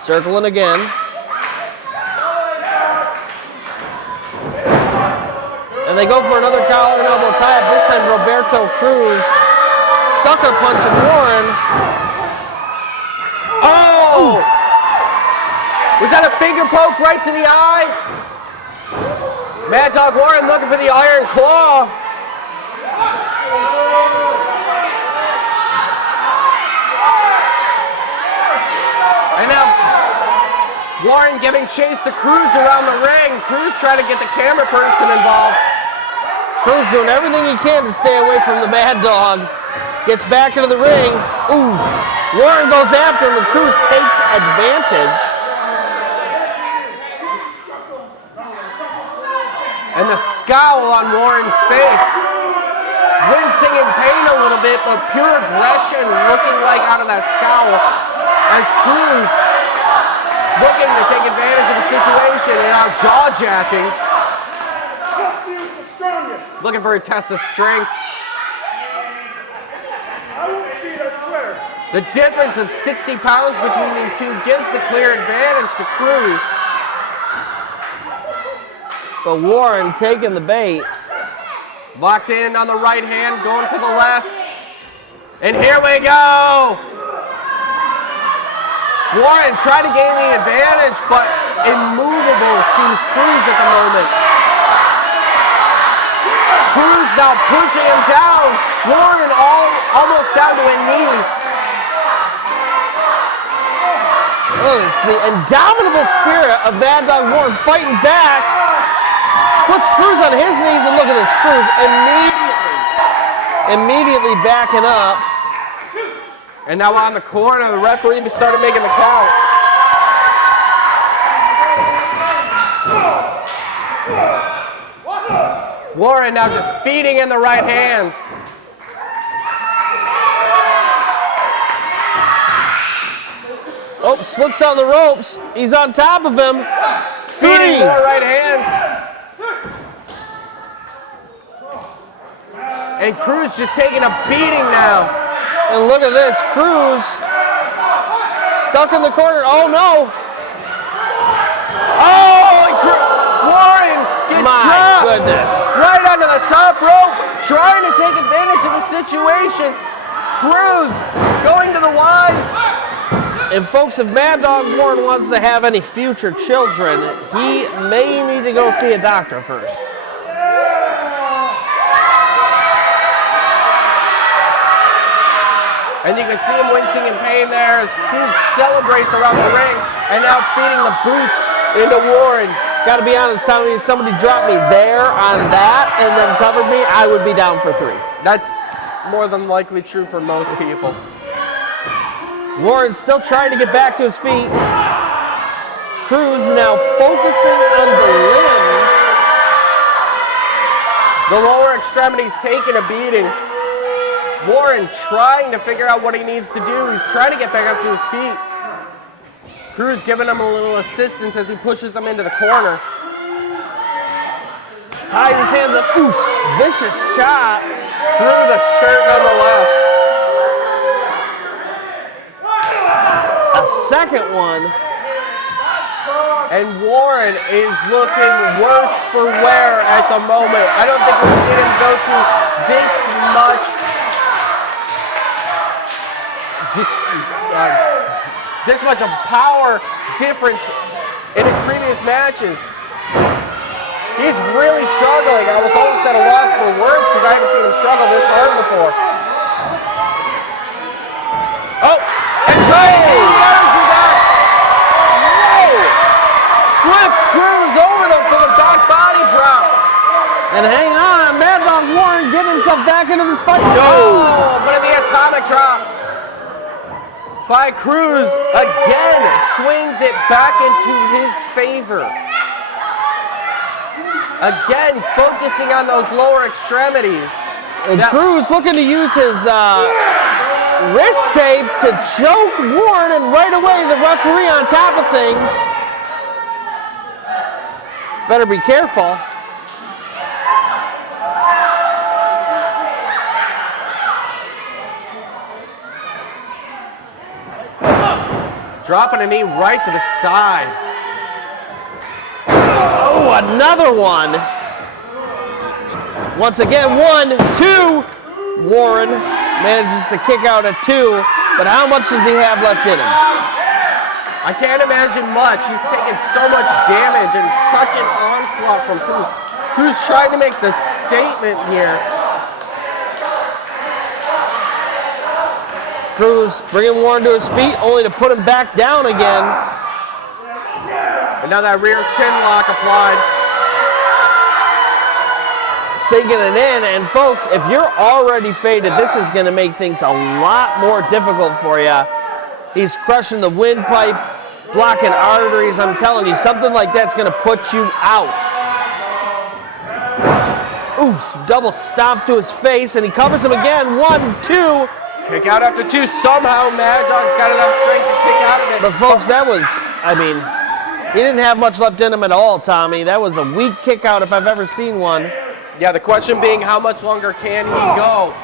Circling again. And they go for another collar and elbow tie-up. This time Roberto Cruz sucker punching Warren. Oh! Was that a finger poke right to the eye? Mad Dog Warren looking for the iron claw. And now Warren giving chase to Cruz around the ring. Cruz trying to get the camera person involved. Cruz doing everything he can to stay away from the Mad Dog. Gets back into the ring. Ooh. Warren goes after him, and Cruz takes advantage. And the scowl on Warren's face. Wincing in pain a little bit, but pure aggression looking like out of that scowl. As Cruz looking to take advantage of the situation and now jaw-jacking. Looking for a test of strength. The difference of 60 pounds between these two gives the clear advantage to Cruz. But Warren taking the bait. Locked in on the right hand, going for the left. And here we go! Warren tried to gain the advantage, but immovable seems Cruz at the moment. Cruz now pushing him down. Warren almost down to a knee. Oh, it's the indomitable spirit of Mad Dog Warren fighting back. Puts Cruz on his knees, and look at this. Cruz immediately backing up. And now on the corner, the referee started making the count. Warren now just feeding in the right hands. Oh, slips on the ropes. He's on top of him. Feeding more right hands. And Cruz just taking a beating now. And look at this, Cruz stuck in the corner. Oh no! Oh, and Warren gets dropped. My goodness. Right onto the top rope, trying to take advantage of the situation. Cruz going to the wise. And folks, if Mad Dog Warren wants to have any future children, he may need to go see a doctor first. And you can see him wincing in pain there as Cruz celebrates around the ring and now feeding the boots into Warren. Got to be honest, Tommy, if somebody dropped me there on that and then covered me, I would be down for 3. That's more than likely true for most people. Warren still trying to get back to his feet. Cruz now focusing on the limbs. The lower extremity's taking a beating. Warren trying to figure out what he needs to do. He's trying to get back up to his feet. Cruz giving him a little assistance as he pushes him into the corner. Tied his hands up. Oof, vicious chop. Through the shirt nonetheless. A second one. And Warren is looking worse for wear at the moment. I don't think we've seen him go through this much of power difference in his previous matches. He's really struggling. I was almost at a loss for words because I haven't seen him struggle this hard before. Oh, and trying to get the energy back. Flips Cruz over them for the back body drop. And hang on, Mad Dog Warren getting himself back into this fight. No, but in the atomic drop by Cruz again swings it back into his favor. Again, focusing on those lower extremities. And Cruz looking to use his wrist tape to choke Warren, and right away the referee on top of things. Better be careful. Dropping a knee right to the side. Oh, another one. Once again, 1, 2. Warren manages to kick out at 2, but how much does he have left in him? I can't imagine much. He's taking so much damage and such an onslaught from Cruz. Cruz trying to make the statement here. Cruz bringing Warren to his feet, only to put him back down again. And now that rear chin lock applied. Sinking it in, and folks, if you're already faded, this is going to make things a lot more difficult for you. He's crushing the windpipe, blocking arteries. I'm telling you, something like that's going to put you out. Oof, double stomp to his face, and he covers him again. 1, 2. Kick out after 2. Somehow Mad Dog's got enough strength to kick out of it. But folks, that was, I mean, he didn't have much left in him at all, Tommy. That was a weak kick out if I've ever seen one. Yeah, the question being, how much longer can he go?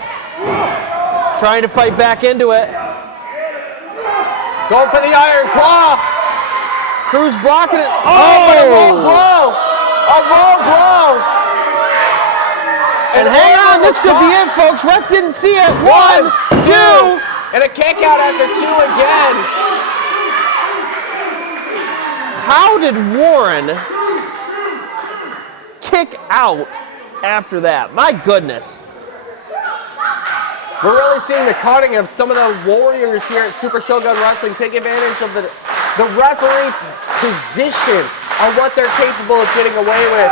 Trying to fight back into it. Going for the iron claw. Cruz blocking it. Oh, but a low blow. A low blow. And hang on, this could be it, folks. Ref didn't see it. 1, 2. And a kick out after 2 again. How did Warren kick out after that? My goodness. We're really seeing the cutting of some of the warriors here at Super Shogun Wrestling take advantage of the referee's position on what they're capable of getting away with.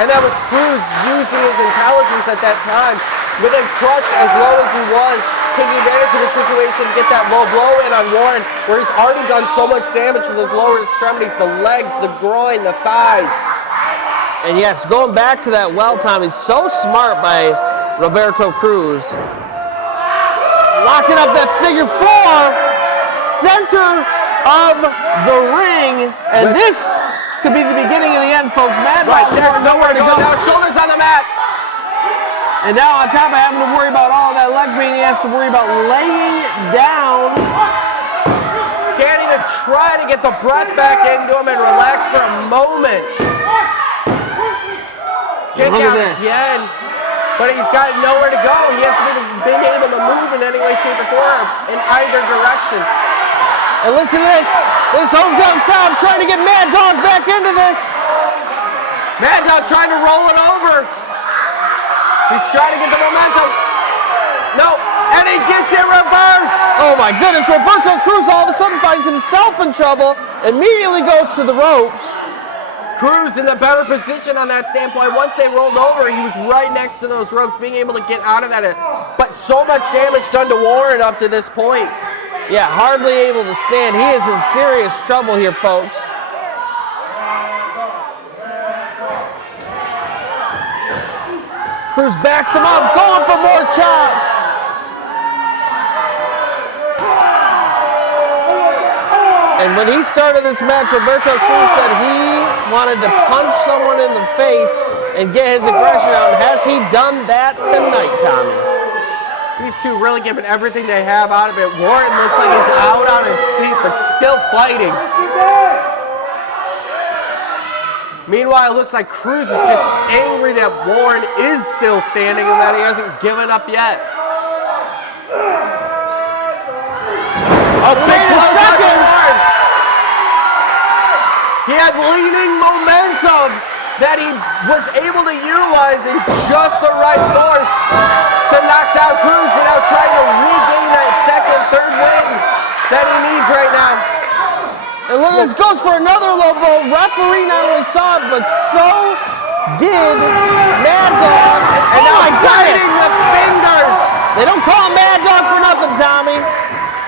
And that was Cruz using his intelligence at that time, with him crushed as low as he was, taking advantage of the situation to get that low blow in on Warren, where he's already done so much damage to those lower extremities, the legs, the groin, the thighs. And yes, going back to that well time, he's so smart by Roberto Cruz. Locking up that figure 4, center of the ring, and this could be the beginning of the end, folks. Mad Dog there's nowhere to go. Now shoulders on the mat. And now on top of having to worry about all that leg pain, he has to worry about laying down. Can't even try to get the breath back into him and relax for a moment. Kick Look out at this. again. But he's got nowhere to go. He hasn't even been able to move in any way, shape, or form in either direction. And listen to this. This hometown crowd trying to get Mad Dog back into this. Mad Dog trying to roll it over. He's trying to get the momentum. No, and he gets it reversed. Oh my goodness, Roberto Cruz all of a sudden finds himself in trouble, immediately goes to the ropes. Cruz in the better position on that standpoint. Once they rolled over, he was right next to those ropes, being able to get out of that. But so much damage done to Warren up to this point. Yeah, hardly able to stand. He is in serious trouble here, folks. Cruz backs him up, going for more chops. And when he started this match, Roberto Cruz said he wanted to punch someone in the face and get his aggression out. Has he done that tonight, Tommy? These two really giving everything they have out of it. Warren looks like he's out on his feet, but still fighting. Meanwhile, it looks like Cruz is just angry that Warren is still standing and that he hasn't given up yet. A big close up to Warren. He had leaning momentum that he was able to utilize in just the right force to knock down Cruz, and now trying to regain that second, third win that he needs right now. And look, this goes for another low blow. Referee not only saw it, but so did Mad Dog. And now biting the fingers. They don't call him Mad Dog for nothing, Tommy.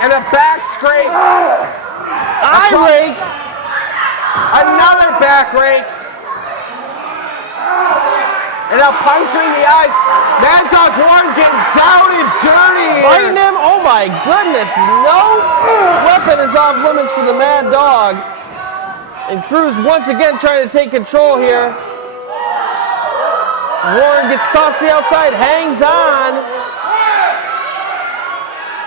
And a back scrape. Eye rake. Another back rake. And now puncturing the eyes. Mad Dog Warren getting down and dirty here. Biting him? Oh my goodness. No weapon is off limits for the Mad Dog. And Cruz once again trying to take control here. Warren gets tossed to the outside, hangs on.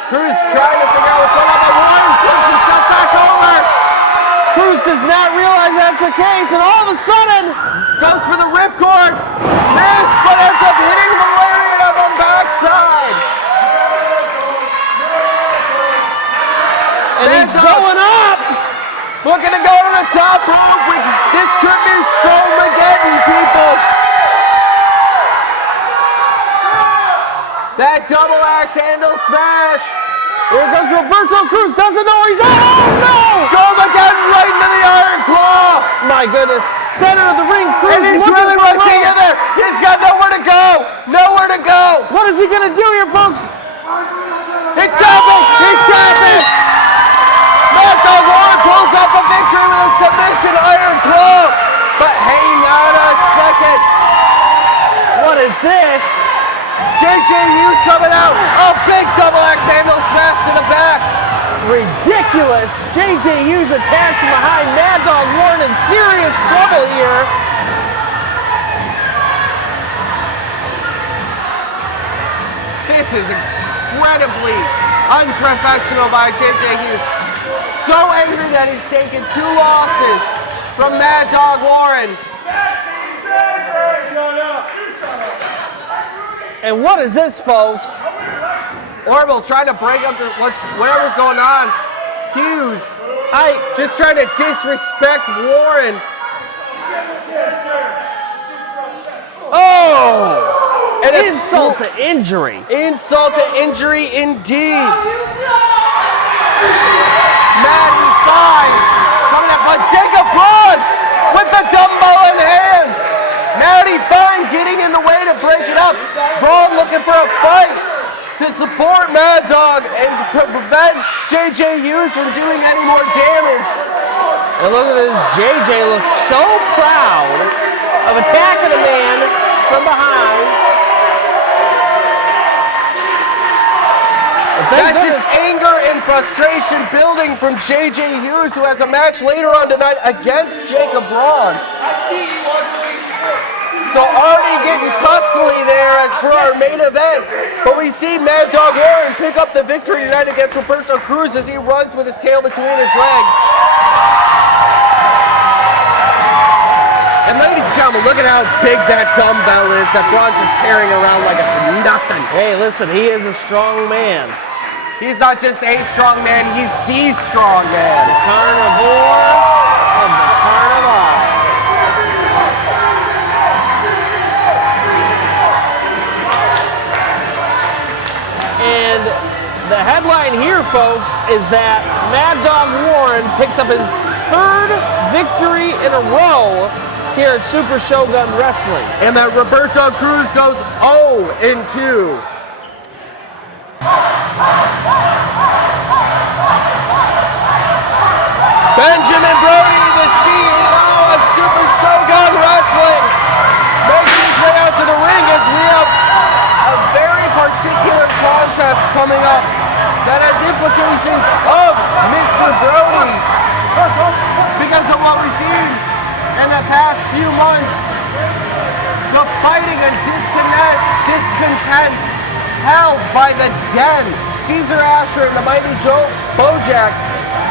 Cruz trying to figure out what's going on, but Warren flips himself back over. Cruz does not realize that's the case, and all of a sudden, goes for the ripcord. Miss, but ends up hitting the lariat on the backside. And he's going up. Looking to go to the top rope. This could be Stromageddon, people. That double axe handle smash. Here comes Roberto Cruz, doesn't know where he's at. Oh no! Stromageddon right into the Iron Claw. My goodness. Center of the ring, Cruz. And he's really rushing in there. He's got nowhere to go. Nowhere to go. What is he going to do here, folks? He's tapping. He's tapping. Mad Dog Warren pulls out the victory with a submission Iron Claw. But hang on a second. What is this? JJ Hughes coming out. A big double axe handle smash to the back. Ridiculous. JJ Hughes attacked from behind. Mad Dog Warren in serious trouble here. This is incredibly unprofessional by JJ Hughes. So angry that he's taken 2 losses from Mad Dog Warren. And what is this, folks? Orville trying to break up whatever's going on. Hughes, just trying to disrespect Warren. Oh! And insult to injury. Insult to injury indeed. Madden fine. Coming up, but Jacob Braun with the dumbbell in hand. Matty Fine getting in the way to break it up. Braun looking for a fight to support Mad Dog and prevent JJ Hughes from doing any more damage. And look at this, JJ looks so proud of attacking a man from behind. That's just anger and frustration building from JJ Hughes, who has a match later on tonight against Jacob Braun. So already getting tussly there as per our main event. But we see Mad Dog Warren pick up the victory tonight against Roberto Cruz as he runs with his tail between his legs. And ladies and gentlemen, look at how big that dumbbell is that Braun's just carrying around like it's nothing. Hey, listen, he is a strong man. He's not just a strong man, he's the strong man. The carnivore of the carnival. And the headline here, folks, is that Mad Dog Warren picks up his 3rd victory in a row here at Super Shogun Wrestling. And that Roberto Cruz goes 0-2. Benjamin Brody, the CEO of Super Shogun Wrestling, making his way out to the ring as we have a very particular contest coming up that has implications of Mr. Brody because of what we've seen in the past few months, the fighting and discontent held by the Den, Caesar Asher and the mighty Joe Bojack,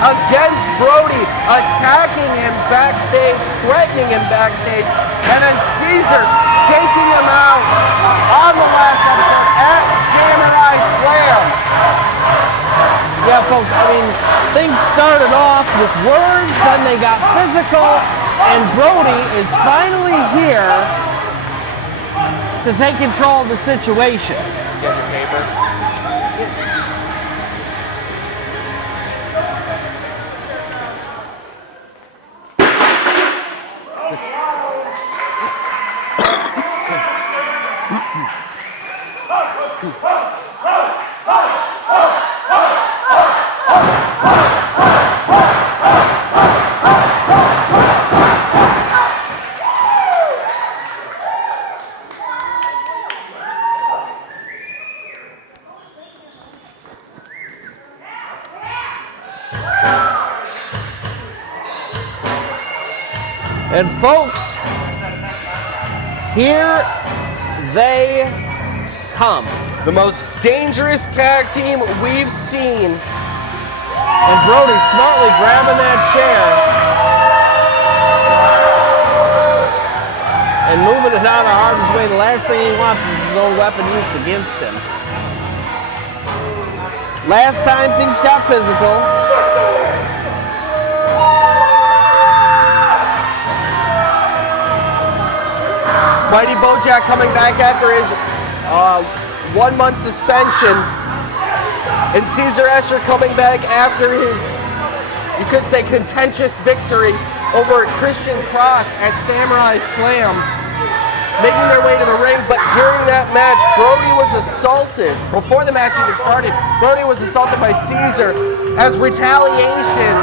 against Brody, attacking him backstage, threatening him backstage, and then Caesar taking him out on the last episode at Samurai Slam. Yeah, folks, I mean, things started off with words, then they got physical, and Brody is finally here to take control of the situation. Get your paper. And folks, here they come. The most dangerous tag team we've seen. And Brody smartly grabbing that chair and moving it out of harm's way. The last thing he wants is his own weapon used against him. Last time things got physical. Mighty Bojack coming back after his 1 month suspension. And Caesar Asher coming back after his, you could say, contentious victory over Christian Cross at Samurai Slam, making their way to the ring. But during that match, Brody was assaulted. Before the match even started, Brody was assaulted by Caesar as retaliation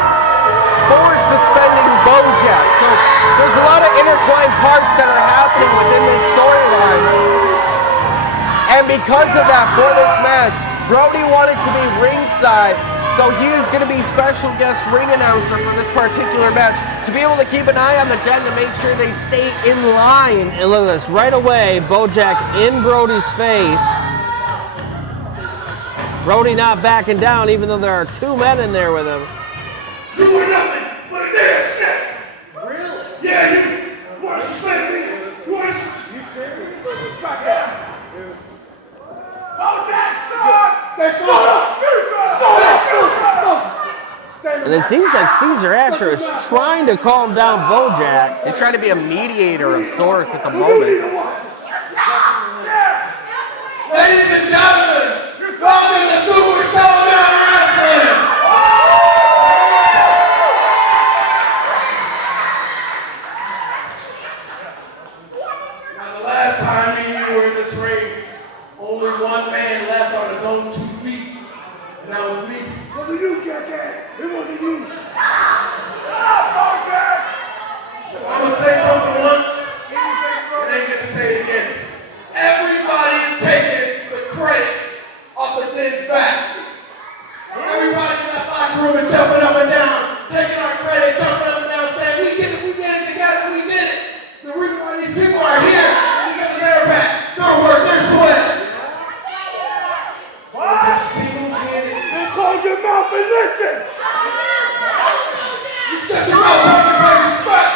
for suspending Bojack. So there's a lot of intertwined parts that are happening within this storyline. And because of that, for this match, Brody wanted to be ringside, so he is going to be special guest ring announcer for this particular match to be able to keep an eye on the Den to make sure they stay in line. And look at this, right away, Bojack in Brody's face. Brody not backing down, even though there are two men in there with him. You were nothing but a damn snake. Really? Yeah, you want to suspend me? You want to? You serious? Back down. And it seems like Caesar Asher is trying to calm down Bojack. He's trying to be a mediator of sorts at the moment. Ladies and gentlemen, welcome to Super Shogun Wrestling. Now, the last time me and you were in this ring, only one man left on his own 2 feet, and that was me. It wasn't you, jackass. It wasn't you. If I'm gonna say something once, it ain't gonna say it again. Everybody's taking the credit off the Den's back. Everybody in that locker room is jumping up and down, taking our credit, jumping up and down, saying, we did it together, we did it. The reason why these people are here, we got their back, their work, their sweat. Then close your mouth and listen. You shut your mouth and you pay respect.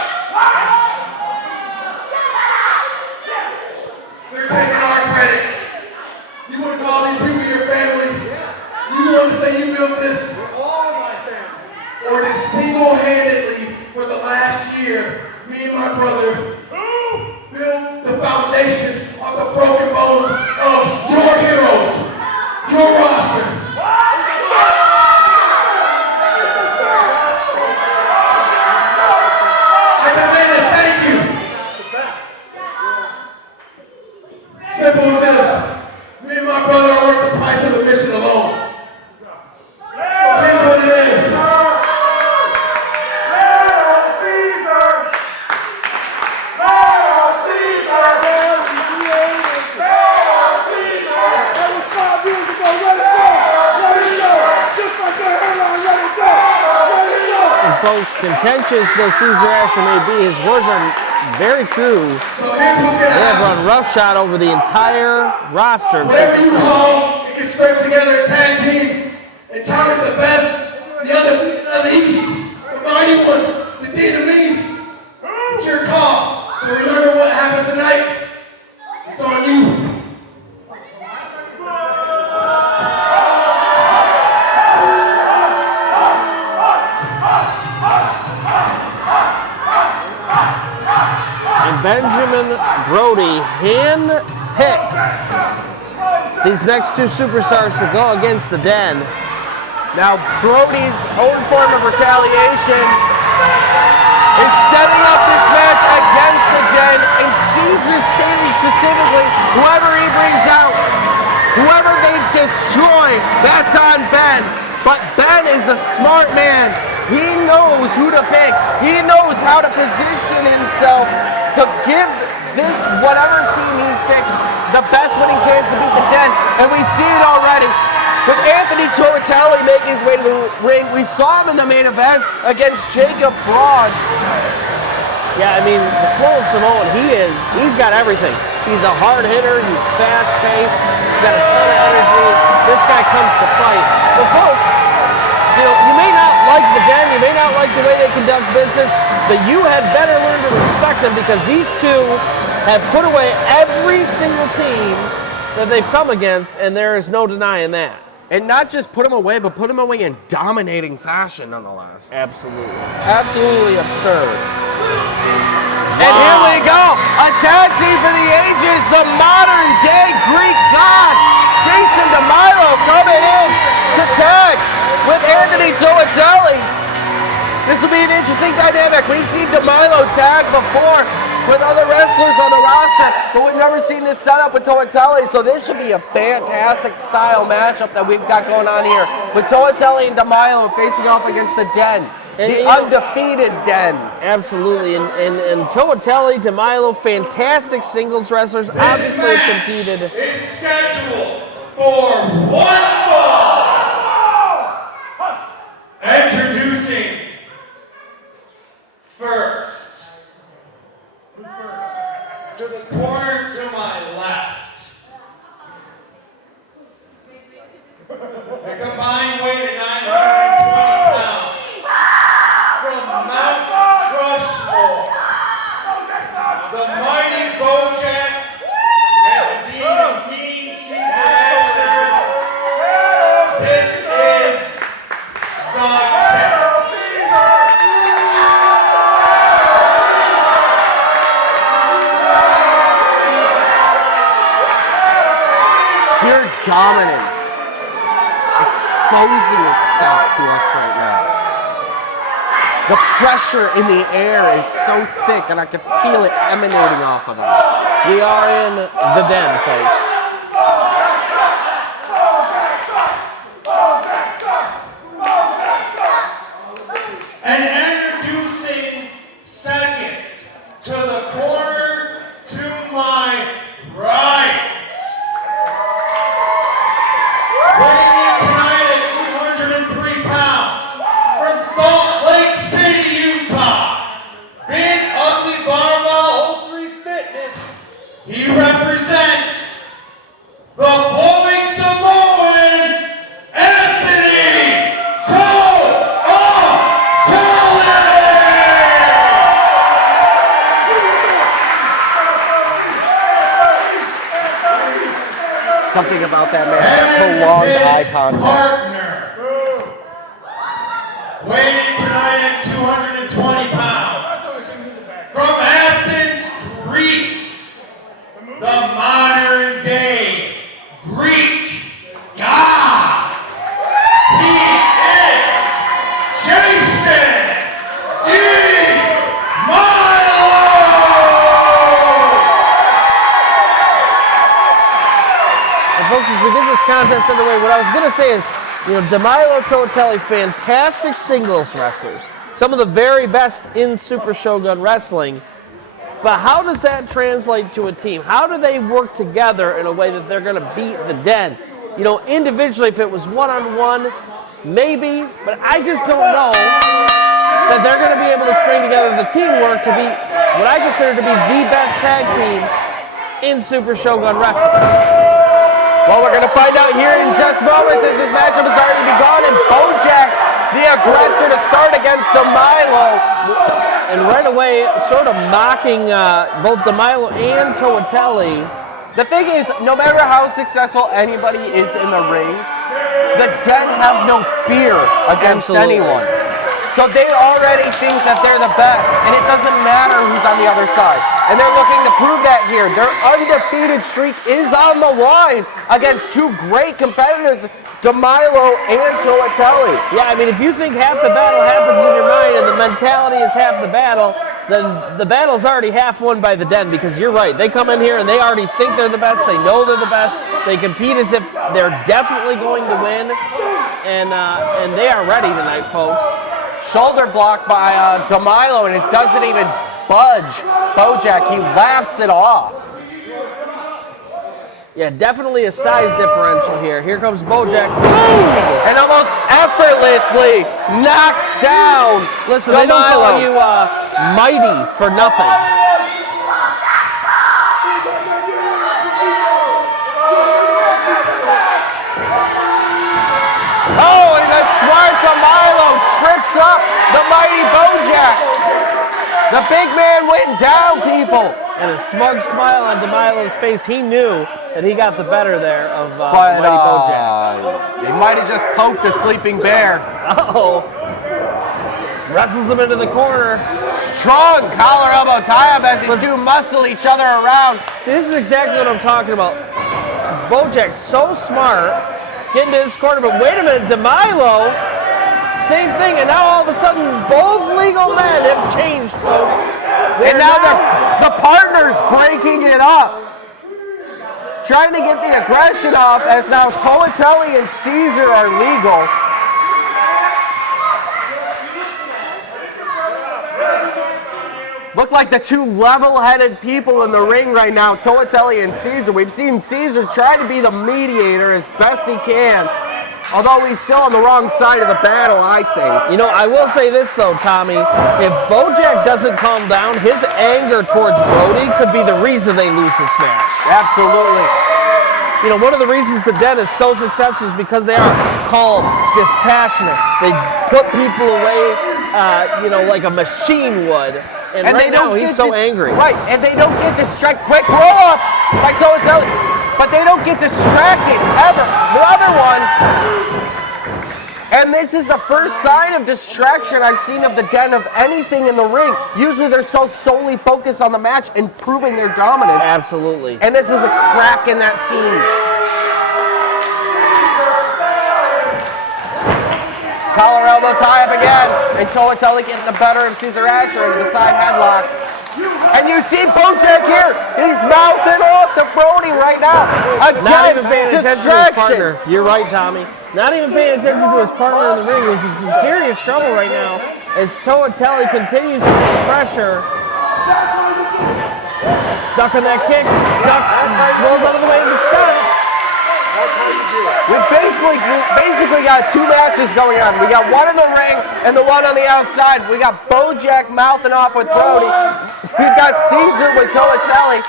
They're taking our credit. You want to call these people your family? You want to say you built this? We're all my family. Or this single-handedly for the last year, me and my brother built the foundation of the broken bones of your heroes, your roster. I demand a thank you. Simple as this. Me and my brother are worth the price of admission alone. So here's what it is. folks, contentious though Caesar Asher may be, his words are very true. They have run roughshod over the entire roster. Whatever you call, it can scrape together a tag team. And Tom is the best, the undefeated of the East. The mighty one, the dean of me. It's your call. But remember what happened tonight? It's on you. Benjamin Brody hand-picked these next two superstars to go against the Den. Now, Brody's own form of retaliation is setting up this match against the Den, and Caesar stating specifically, whoever he brings out, whoever they destroy, that's on Ben. But Ben is a smart man. He knows who to pick. He knows how to position himself to give this, whatever team he's picked, the best winning chance to beat the Den. And we see it already. With Anthony Tortelli making his way to the ring, we saw him in the main event against Jacob Braun. Yeah, I mean, the flow of Samoan, he's got everything. He's a hard hitter, he's fast-paced, he's got a ton of energy. This guy comes to fight. But folks, you may not like the Den, you may not like the way they conduct business, but you had better learn to respect them because these two have put away every single team that they've come against, and there is no denying that. And not just put them away, but put them away in dominating fashion, nonetheless. Absolutely. Absolutely absurd. And here we go, a tag team for the ages, the modern-day Greek god, Jason DeMilo coming in to tag with Anthony Tortelli. This will be an interesting dynamic. We've seen DeMilo tag before with other wrestlers on the roster, but we've never seen this setup with Tortelli, so this should be a fantastic style matchup that we've got going on here with Tortelli and DeMilo facing off against the Den, the undefeated Den. Absolutely, and Tortelli, DeMilo, fantastic singles wrestlers, obviously competed. Is scheduled for one fall. Introducing first to the corner to my left. The combined weight of 920 pounds from Mount Rushmore. The mighty Bojack and the demon King Caesar Asher. This is the Pure dominance exposing itself to us right now. The pressure in the air is so thick, and I can feel it emanating off of them. We are in the Den, folks. And introducing second to the corner to my right. Weighing in tonight at 203 pounds from Salt Lake City, Utah. Big Ugly Barbell 03 Fitness. He represents the Polish Samoan Anthony Something about that man, prolonged eye contact. Partner. Weighing in tonight at 220 pounds. From Athens, Greece. The modern day Greek god. He is Jason DeMilo. And folks, as we get this contest underway, what I was going to say is, DeMilo, Tortelli, fantastic singles wrestlers. Some of the very best in Super Shogun wrestling. But how does that translate to a team? How do they work together in a way that they're going to beat the Den? Individually, if it was one-on-one, maybe, but I just don't know that they're going to be able to string together the teamwork to be what I consider to be the best tag team in Super Shogun Wrestling. Well, we're going to find out here in just moments as this matchup has already begun, and Bojack, the aggressor to start against DeMilo. And right away, sort of mocking both DeMilo and Toatelli. The thing is, no matter how successful anybody is in the ring, the Den have no fear against anyone. So they already think that they're the best, and it doesn't matter who's on the other side. And they're looking to prove that here. Their undefeated streak is on the line against two great competitors, DeMilo and Toatelli. Yeah, I mean, if you think half the battle happens in your mind and the mentality is half the battle, then the battle's already half won by the Den, because you're right. They come in here and they already think they're the best. They know they're the best. They compete as if they're definitely going to win, and they are ready tonight, folks. Shoulder block by DeMilo, and it doesn't even budge Bojack. He laughs it off. Yeah, definitely a size differential here. Here comes Bojack. Boom! And almost effortlessly knocks down Listen, DeMilo. they don't call you mighty for nothing. Oh, and the smart DeMilo trips up the mighty Bojack. The big man went down, people. And a smug smile on DeMilo's face. He knew that he got the better there of mighty Bojack. He might have just poked a sleeping bear. Uh-oh. Wrestles him into the corner. Strong collar elbow tie-up as these two muscle each other around. See, this is exactly what I'm talking about. Bojack's so smart, getting to his corner, but wait a minute, DeMilo, same thing, and now all of a sudden, both legal men have changed, folks. And now the partner's breaking it up. Trying to get the aggression off as now Toatelli and Caesar are legal. Look like the two level-headed people in the ring right now, Toatelli and Caesar. We've seen Caesar try to be the mediator as best he can, although he's still on the wrong side of the battle, I think. You know, I will say this, though, Tommy. If Bojack doesn't calm down, his anger towards Brody could be the reason they lose this match. Absolutely. You know, one of the reasons the Den is so successful is because they are calm, dispassionate. They put people away, like a machine would. And right now, he's so angry. Right, and they don't get distracted. Quick roll-up by Toatelli. But they don't get distracted, ever. The other one, and this is the first sign of distraction I've seen of the Den of anything in the ring. Usually they're so solely focused on the match and proving their dominance. Absolutely. And this is a crack in that scene. Collar elbow tie up again, and Toatelli getting the better of Caesar Asher into the side headlock. And you see Bojack here, he's mouthing off to Brody right now. Again, Not even paying attention to his partner. distraction. You're right, Tommy. Not even paying attention to his partner in the ring. He's in some serious trouble right now as Toatelli continues to put pressure. Ducking that kick. Duck rolls out of the way of the stunt. We've basically got two matches going on. We got one in the ring and the one on the outside. We got Bojack mouthing off with Brody. We've got Caesar with Toatelli,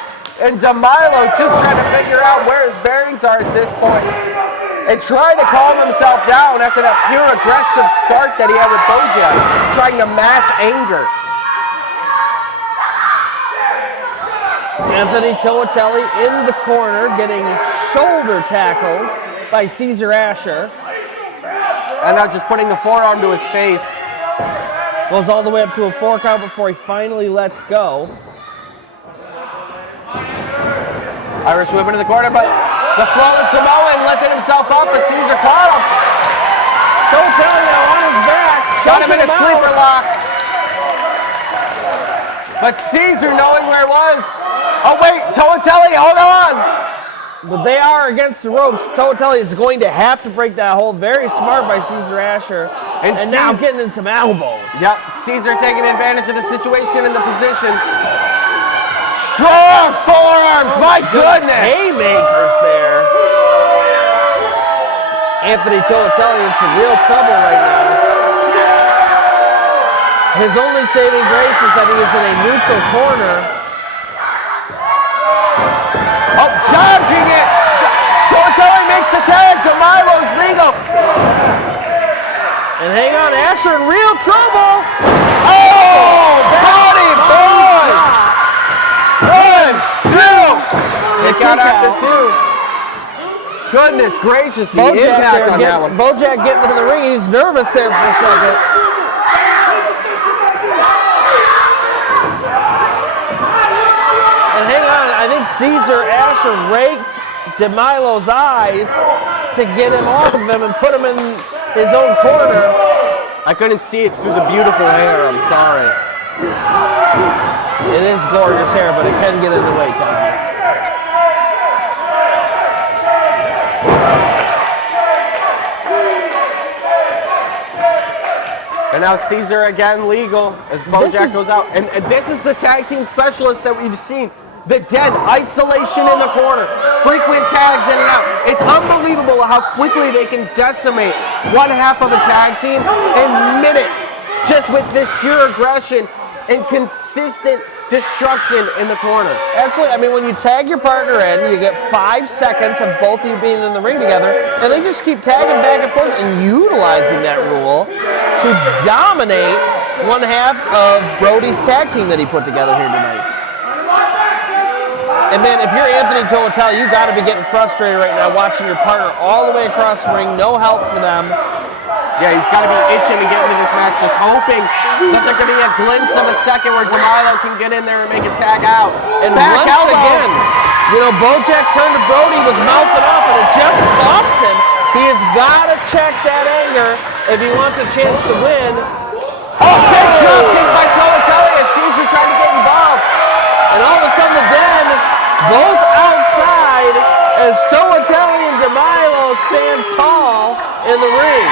and DeMilo just trying to figure out where his bearings are at this point and trying to calm himself down after that pure aggressive start that he had with Bojack, trying to match anger. Anthony Toatelli in the corner getting shoulder tackled by Caesar Asher. And now just putting the forearm to his face. Goes all the way up to a 4 count before he finally lets go. Irish whip into the corner, but the flowing Samoan lifted himself up, but Caesar caught him. Toatelli now on his back. Got him in a choking sleeper out. lock. But Caesar knowing where it was. Oh wait, Toatelli, hold on. But they are against the ropes. Toatelli is going to have to break that hold. Very smart by Caesar Asher. And now getting in some elbows. Yep, Caesar taking advantage of the situation and the position. Strong forearms, my goodness. Haymakers there. Anthony Toatelli in some real trouble right now. His only saving grace is that he is in a neutral corner. Oh, dodging it! Tortelli makes the tag. DeMilo's legal. And hang on, Asher in real trouble. Oh, buddy boy! 1, 2. It got after 2. Goodness gracious, the impact on that one. Bojack getting into the ring. He's nervous there for a second. And hang on, I think Caesar Asher raked DeMilo's eyes to get him off of him and put him in his own corner. I couldn't see it through the beautiful hair, I'm sorry. It is gorgeous hair, but it can get in the way, Tommy. And now Caesar again legal as Bojack goes out. And this is the tag team specialist that we've seen. The Den, isolation in the corner, frequent tags in and out. It's unbelievable how quickly they can decimate one half of a tag team in minutes, just with this pure aggression and consistent destruction in the corner. Absolutely. I mean, when you tag your partner in, you get 5 seconds of both of you being in the ring together, and they just keep tagging back and forth and utilizing that rule to dominate one half of Brody's tag team that he put together here tonight. And man, if you're Anthony Toatelli, you got to be getting frustrated right now watching your partner all the way across the ring, no help for them. Yeah, he's got to be itching to get into this match, just hoping that there could be a glimpse of a second where DeMilo can get in there and make a tag out. And once again, you know, Bojack turned to Brody, was mouthing up, and it just cost him. He has got to check that anger if he wants a chance to win. Oh, big drop kick by Toatelli as Caesar trying to get involved. And all of a sudden the Den, both outside, as Toatelli and DeMilo stand tall in the ring.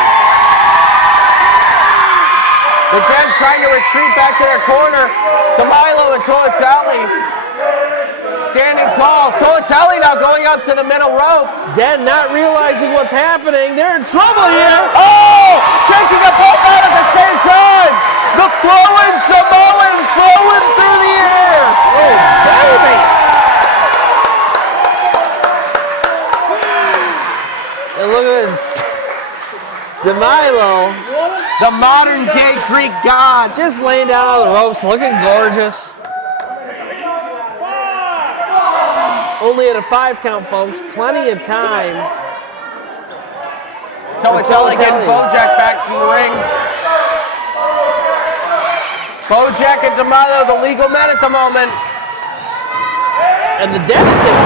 The Den trying to retreat back to their corner. DeMilo and Toatelli standing tall. Toatelli now going up to the middle rope. Den not realizing what's happening. They're in trouble here. Oh! Taking a both out at the same time. The flowing Samoan flowing through the air. Oh, baby! And look at this. DeMilo, the modern day Greek god, just laying down on the ropes, looking gorgeous. Only at a 5 count, folks. Plenty of time. Toatelli getting Bojack back in the ring. Bojack and DeMilo, the legal men at the moment. And the Den is in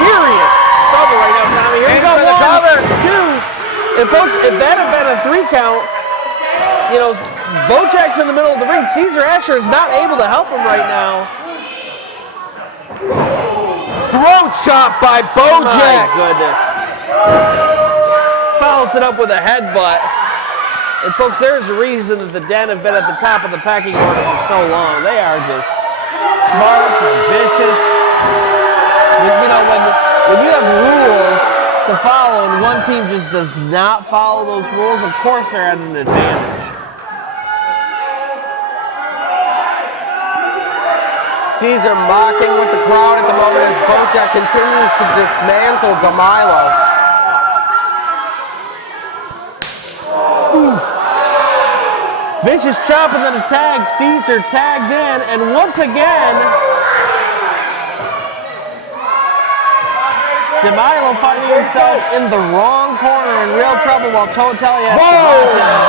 serious trouble right now, Tommy. Here we go, for the cover. 2. And folks, if that had been a 3 count, you know, Bojack's in the middle of the ring. Caesar Asher is not able to help him right now. Throat chop by Bojack. My goodness. Follows it up with a headbutt. And folks, there's a reason that the Den have been at the top of the pecking order for so long. They are just smart and vicious. You know, when you have rules to follow and one team just does not follow those rules, of course they're at an advantage. Caesar mocking with the crowd at the moment as Bojack continues to dismantle DeMilo. Vicious chop and then a tag. Caesar tagged in, and once again, DeMilo finding himself in the wrong corner in real trouble while Toatelli has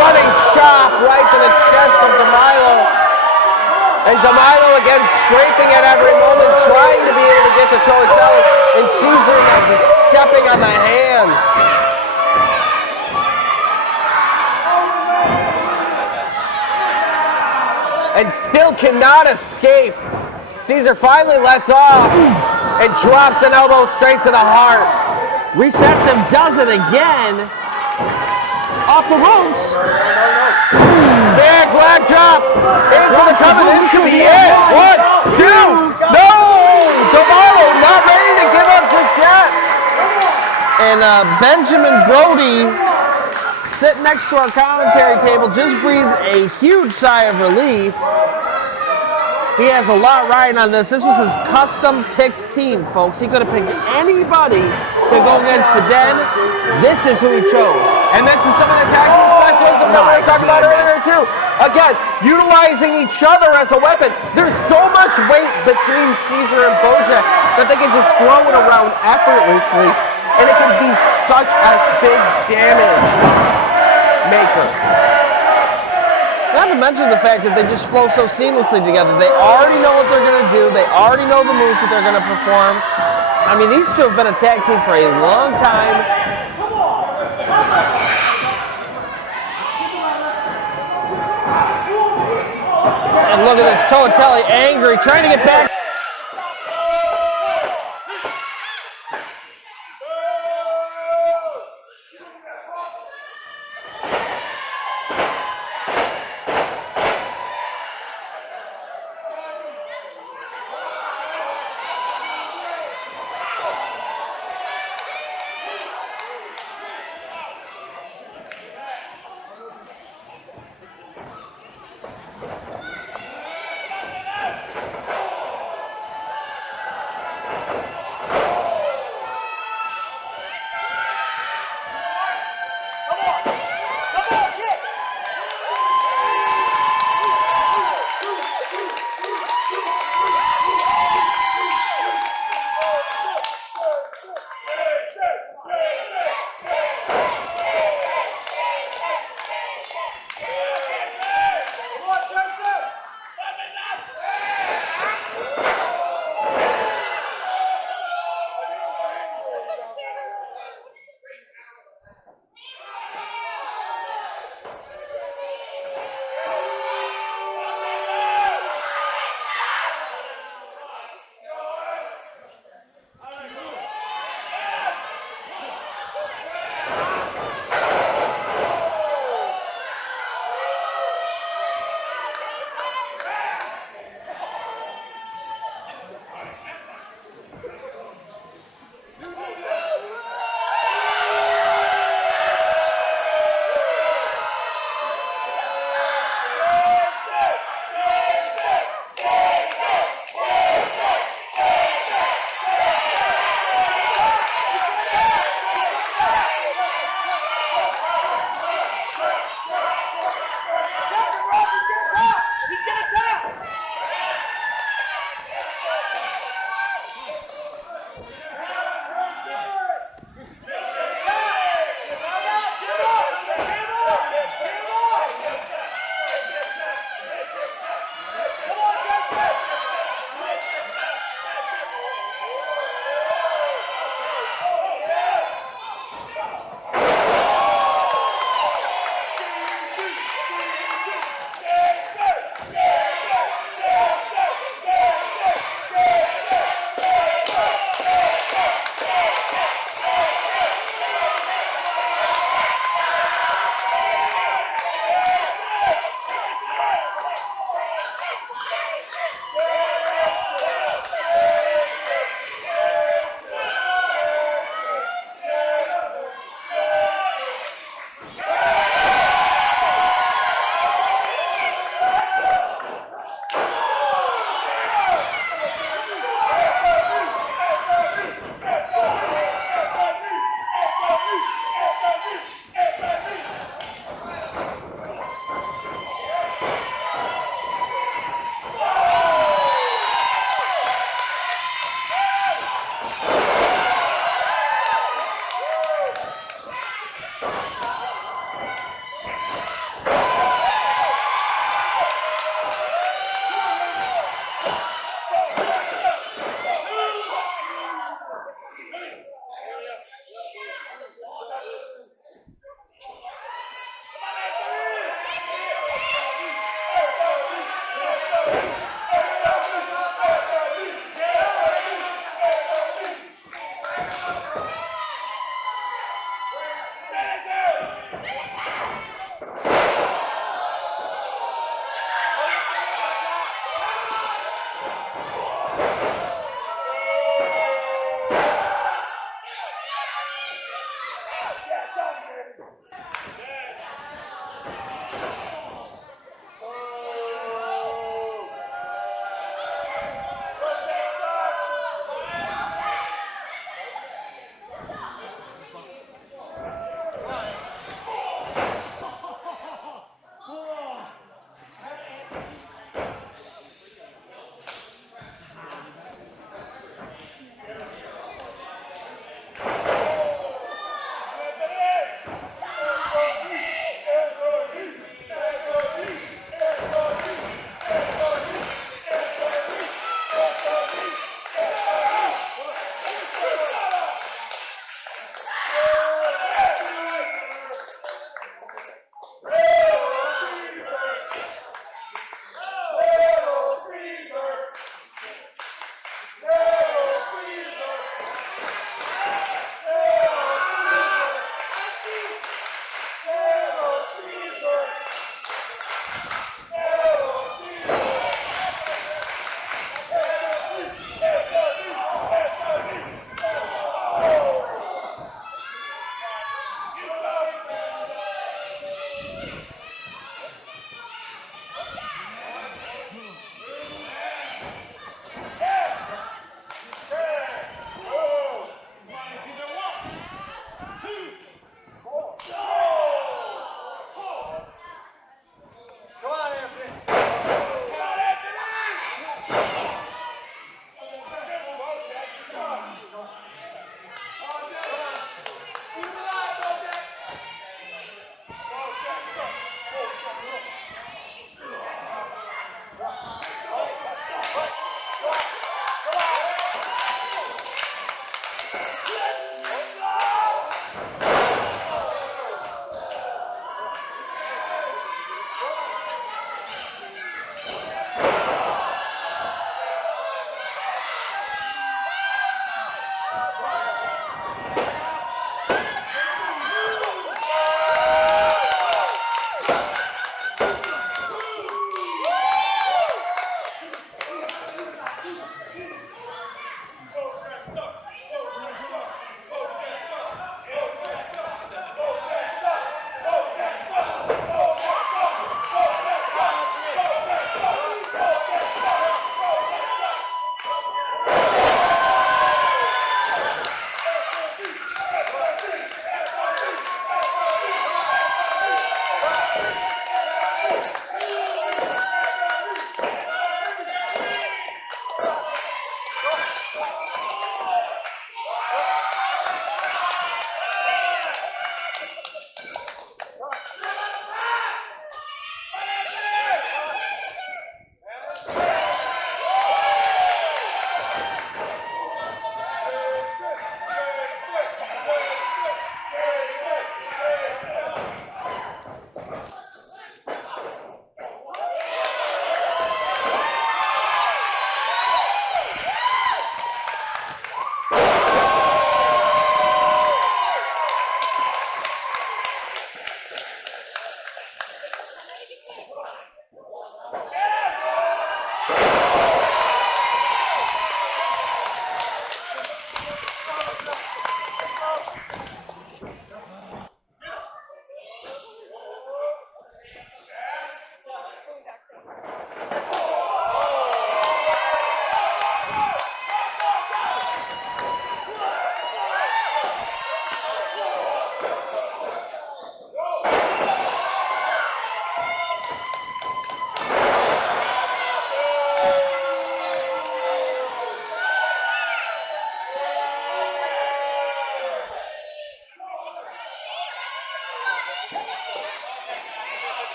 running chop right to the chest of DeMilo. And DeMilo again scraping at every moment, trying to be able to get to Toatelli. And Caesar now just stepping on the hands. And still cannot escape. Caesar finally lets off and drops an elbow straight to the heart. Resets him, does it again. Off the ropes. Big leg drop. In for the cover. This could be it. 1, 2. No! DeMilo not ready to give up just yet. And Benjamin Brody sitting next to our commentary table, just breathed a huge sigh of relief. He has a lot riding on this. This was his custom-picked team, folks. He could have picked anybody to go against the Den. This is who he chose. And this is some of the tag team specialism that we were talking about earlier, too. Again, utilizing each other as a weapon. There's so much weight between Caesar and Bojack that they can just throw it around effortlessly, and it can be such a big damage maker. Not to mention the fact that they just flow so seamlessly together. They already know what they're going to do. They already know the moves that they're going to perform. I mean, these two have been a tag team for a long time. And look at this, Toatelli angry, trying to get back.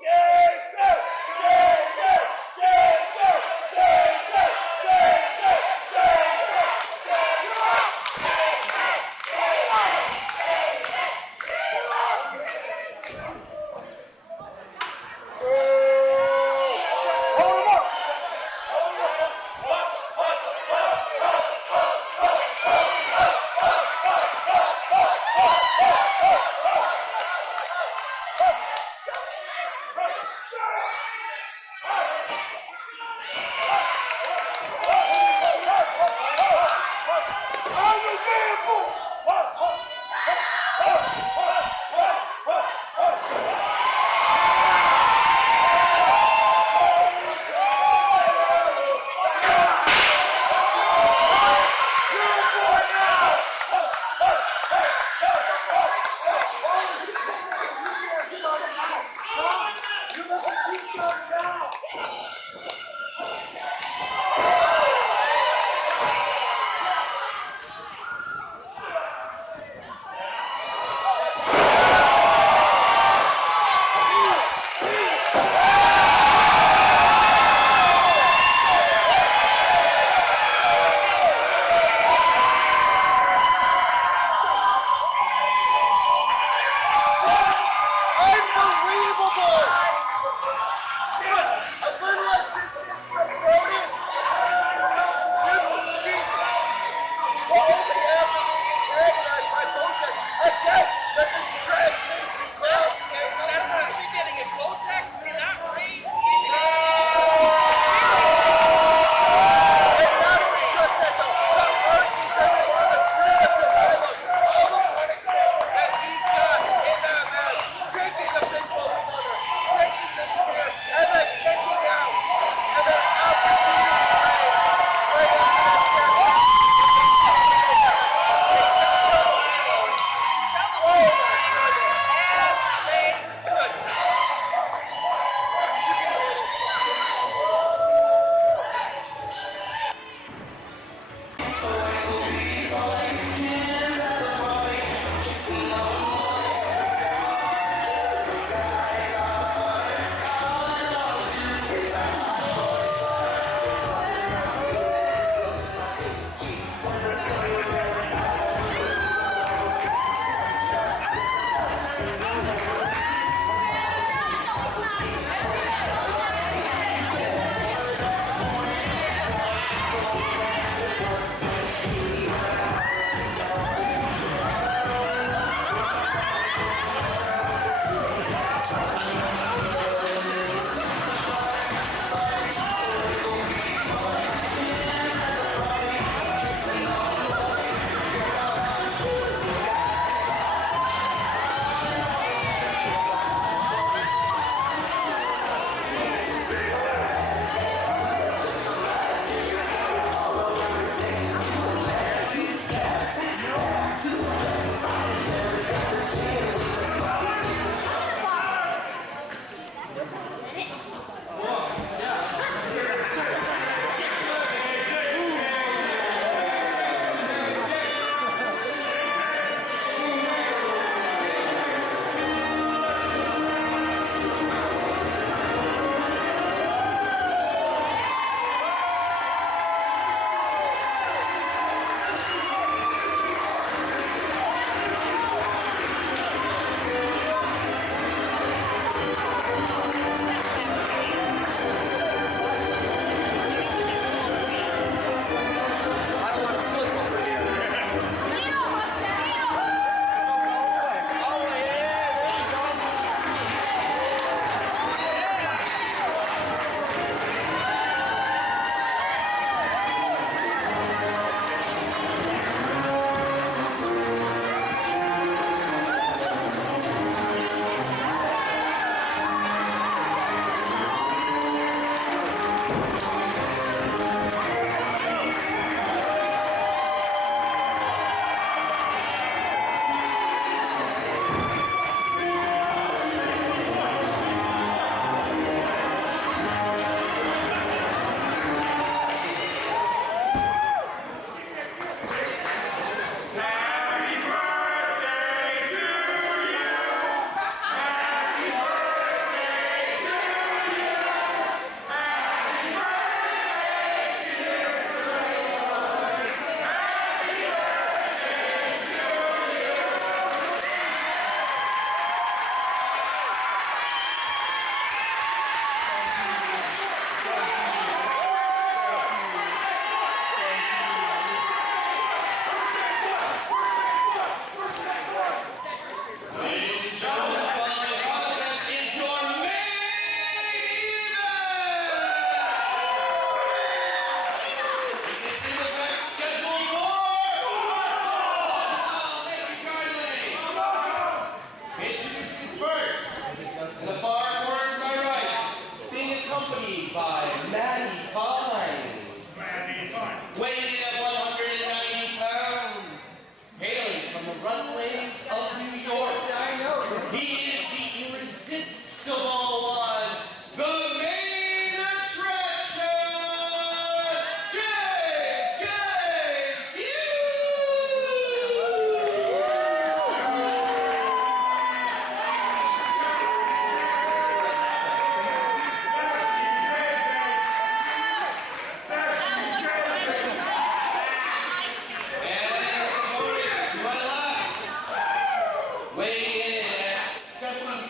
Jason! Jason! Jason!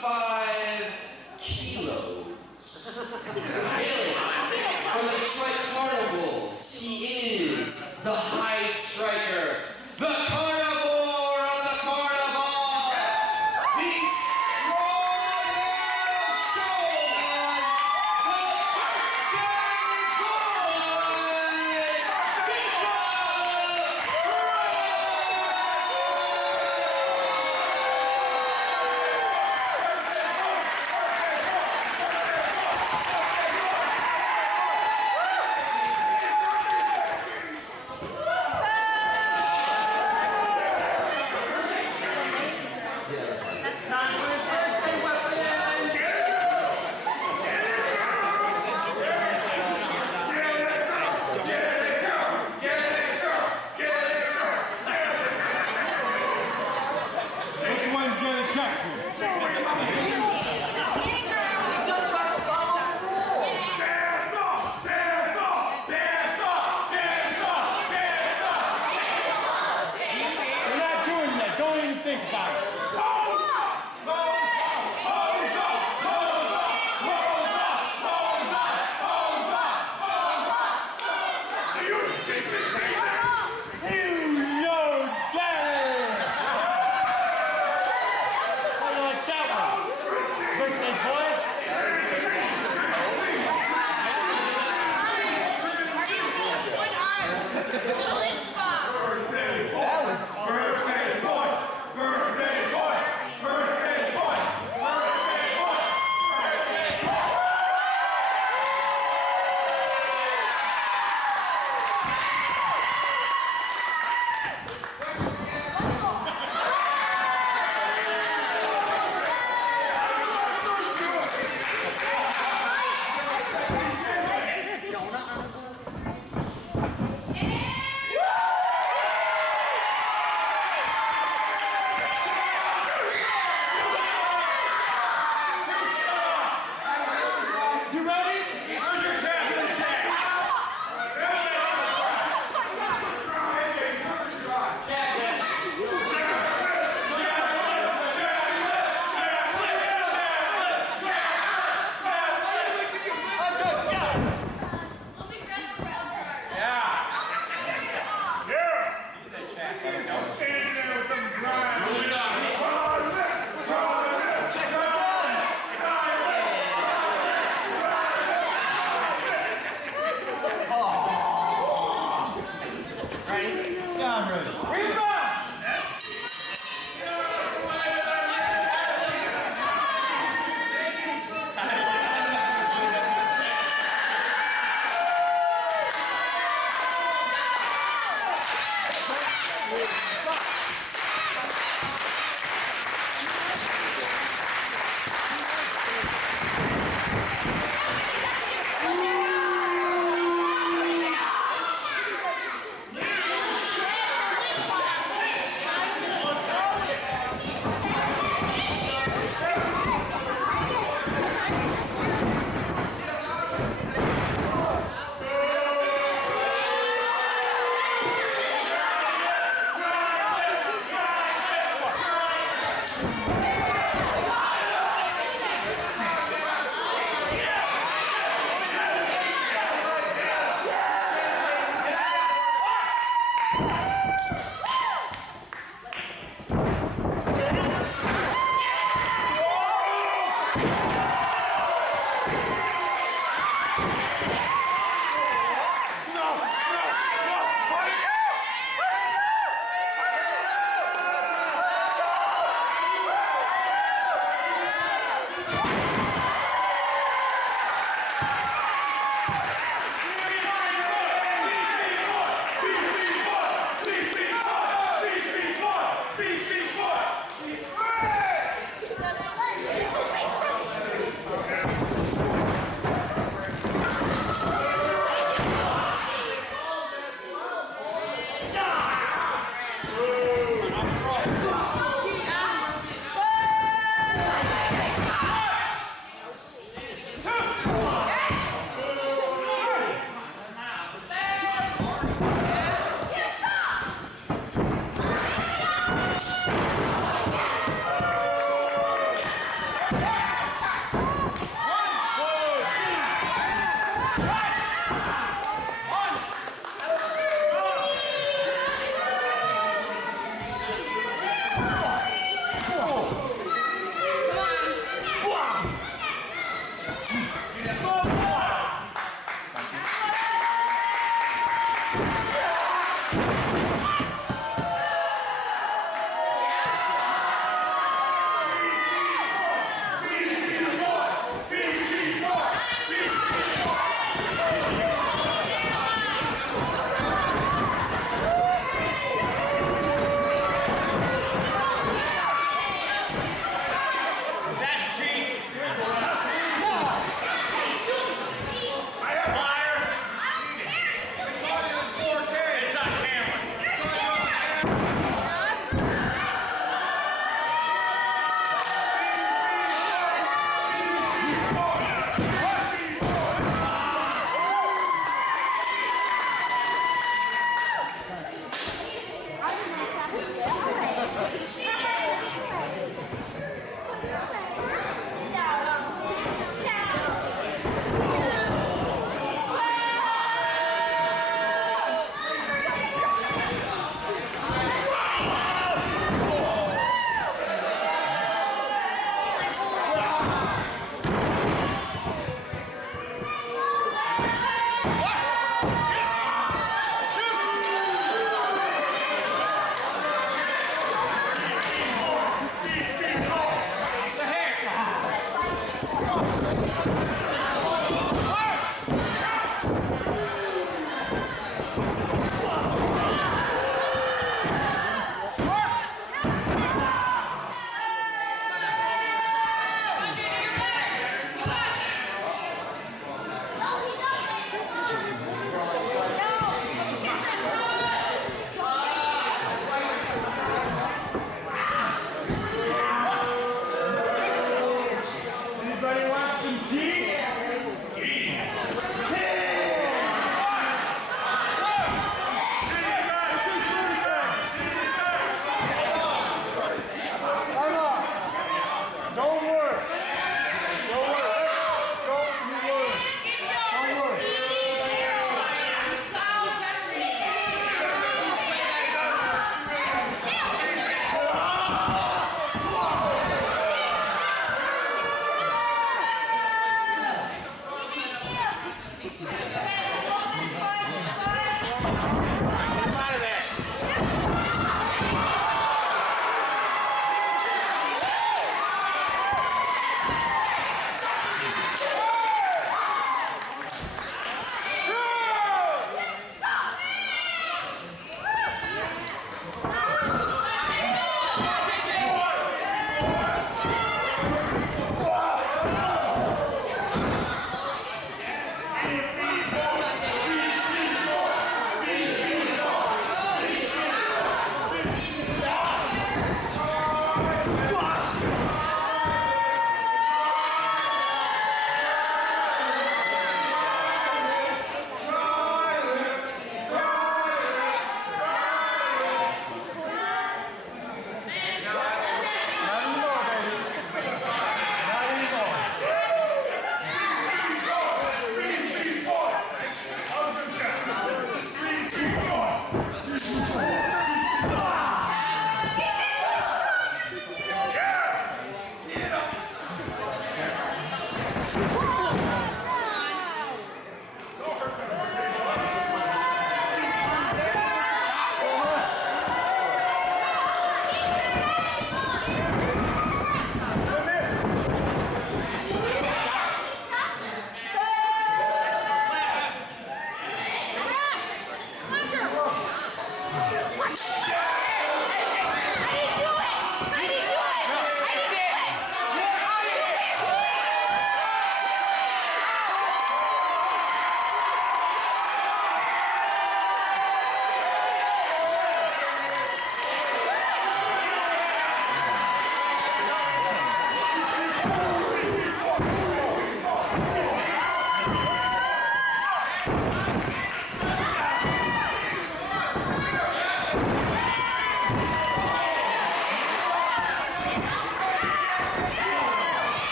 25 kilos. Really? For the Detroit Carnivals, he is the high striker, the carnivore of the carnival, the strong Shogun, the birthday Anybody want some tea? Don't worry. Don't worry. Don't you worry. Don't worry.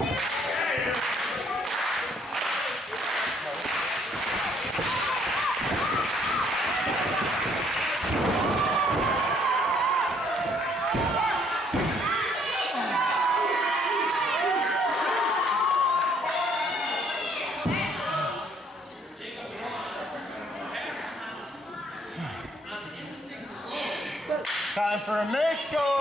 Time for a make-go!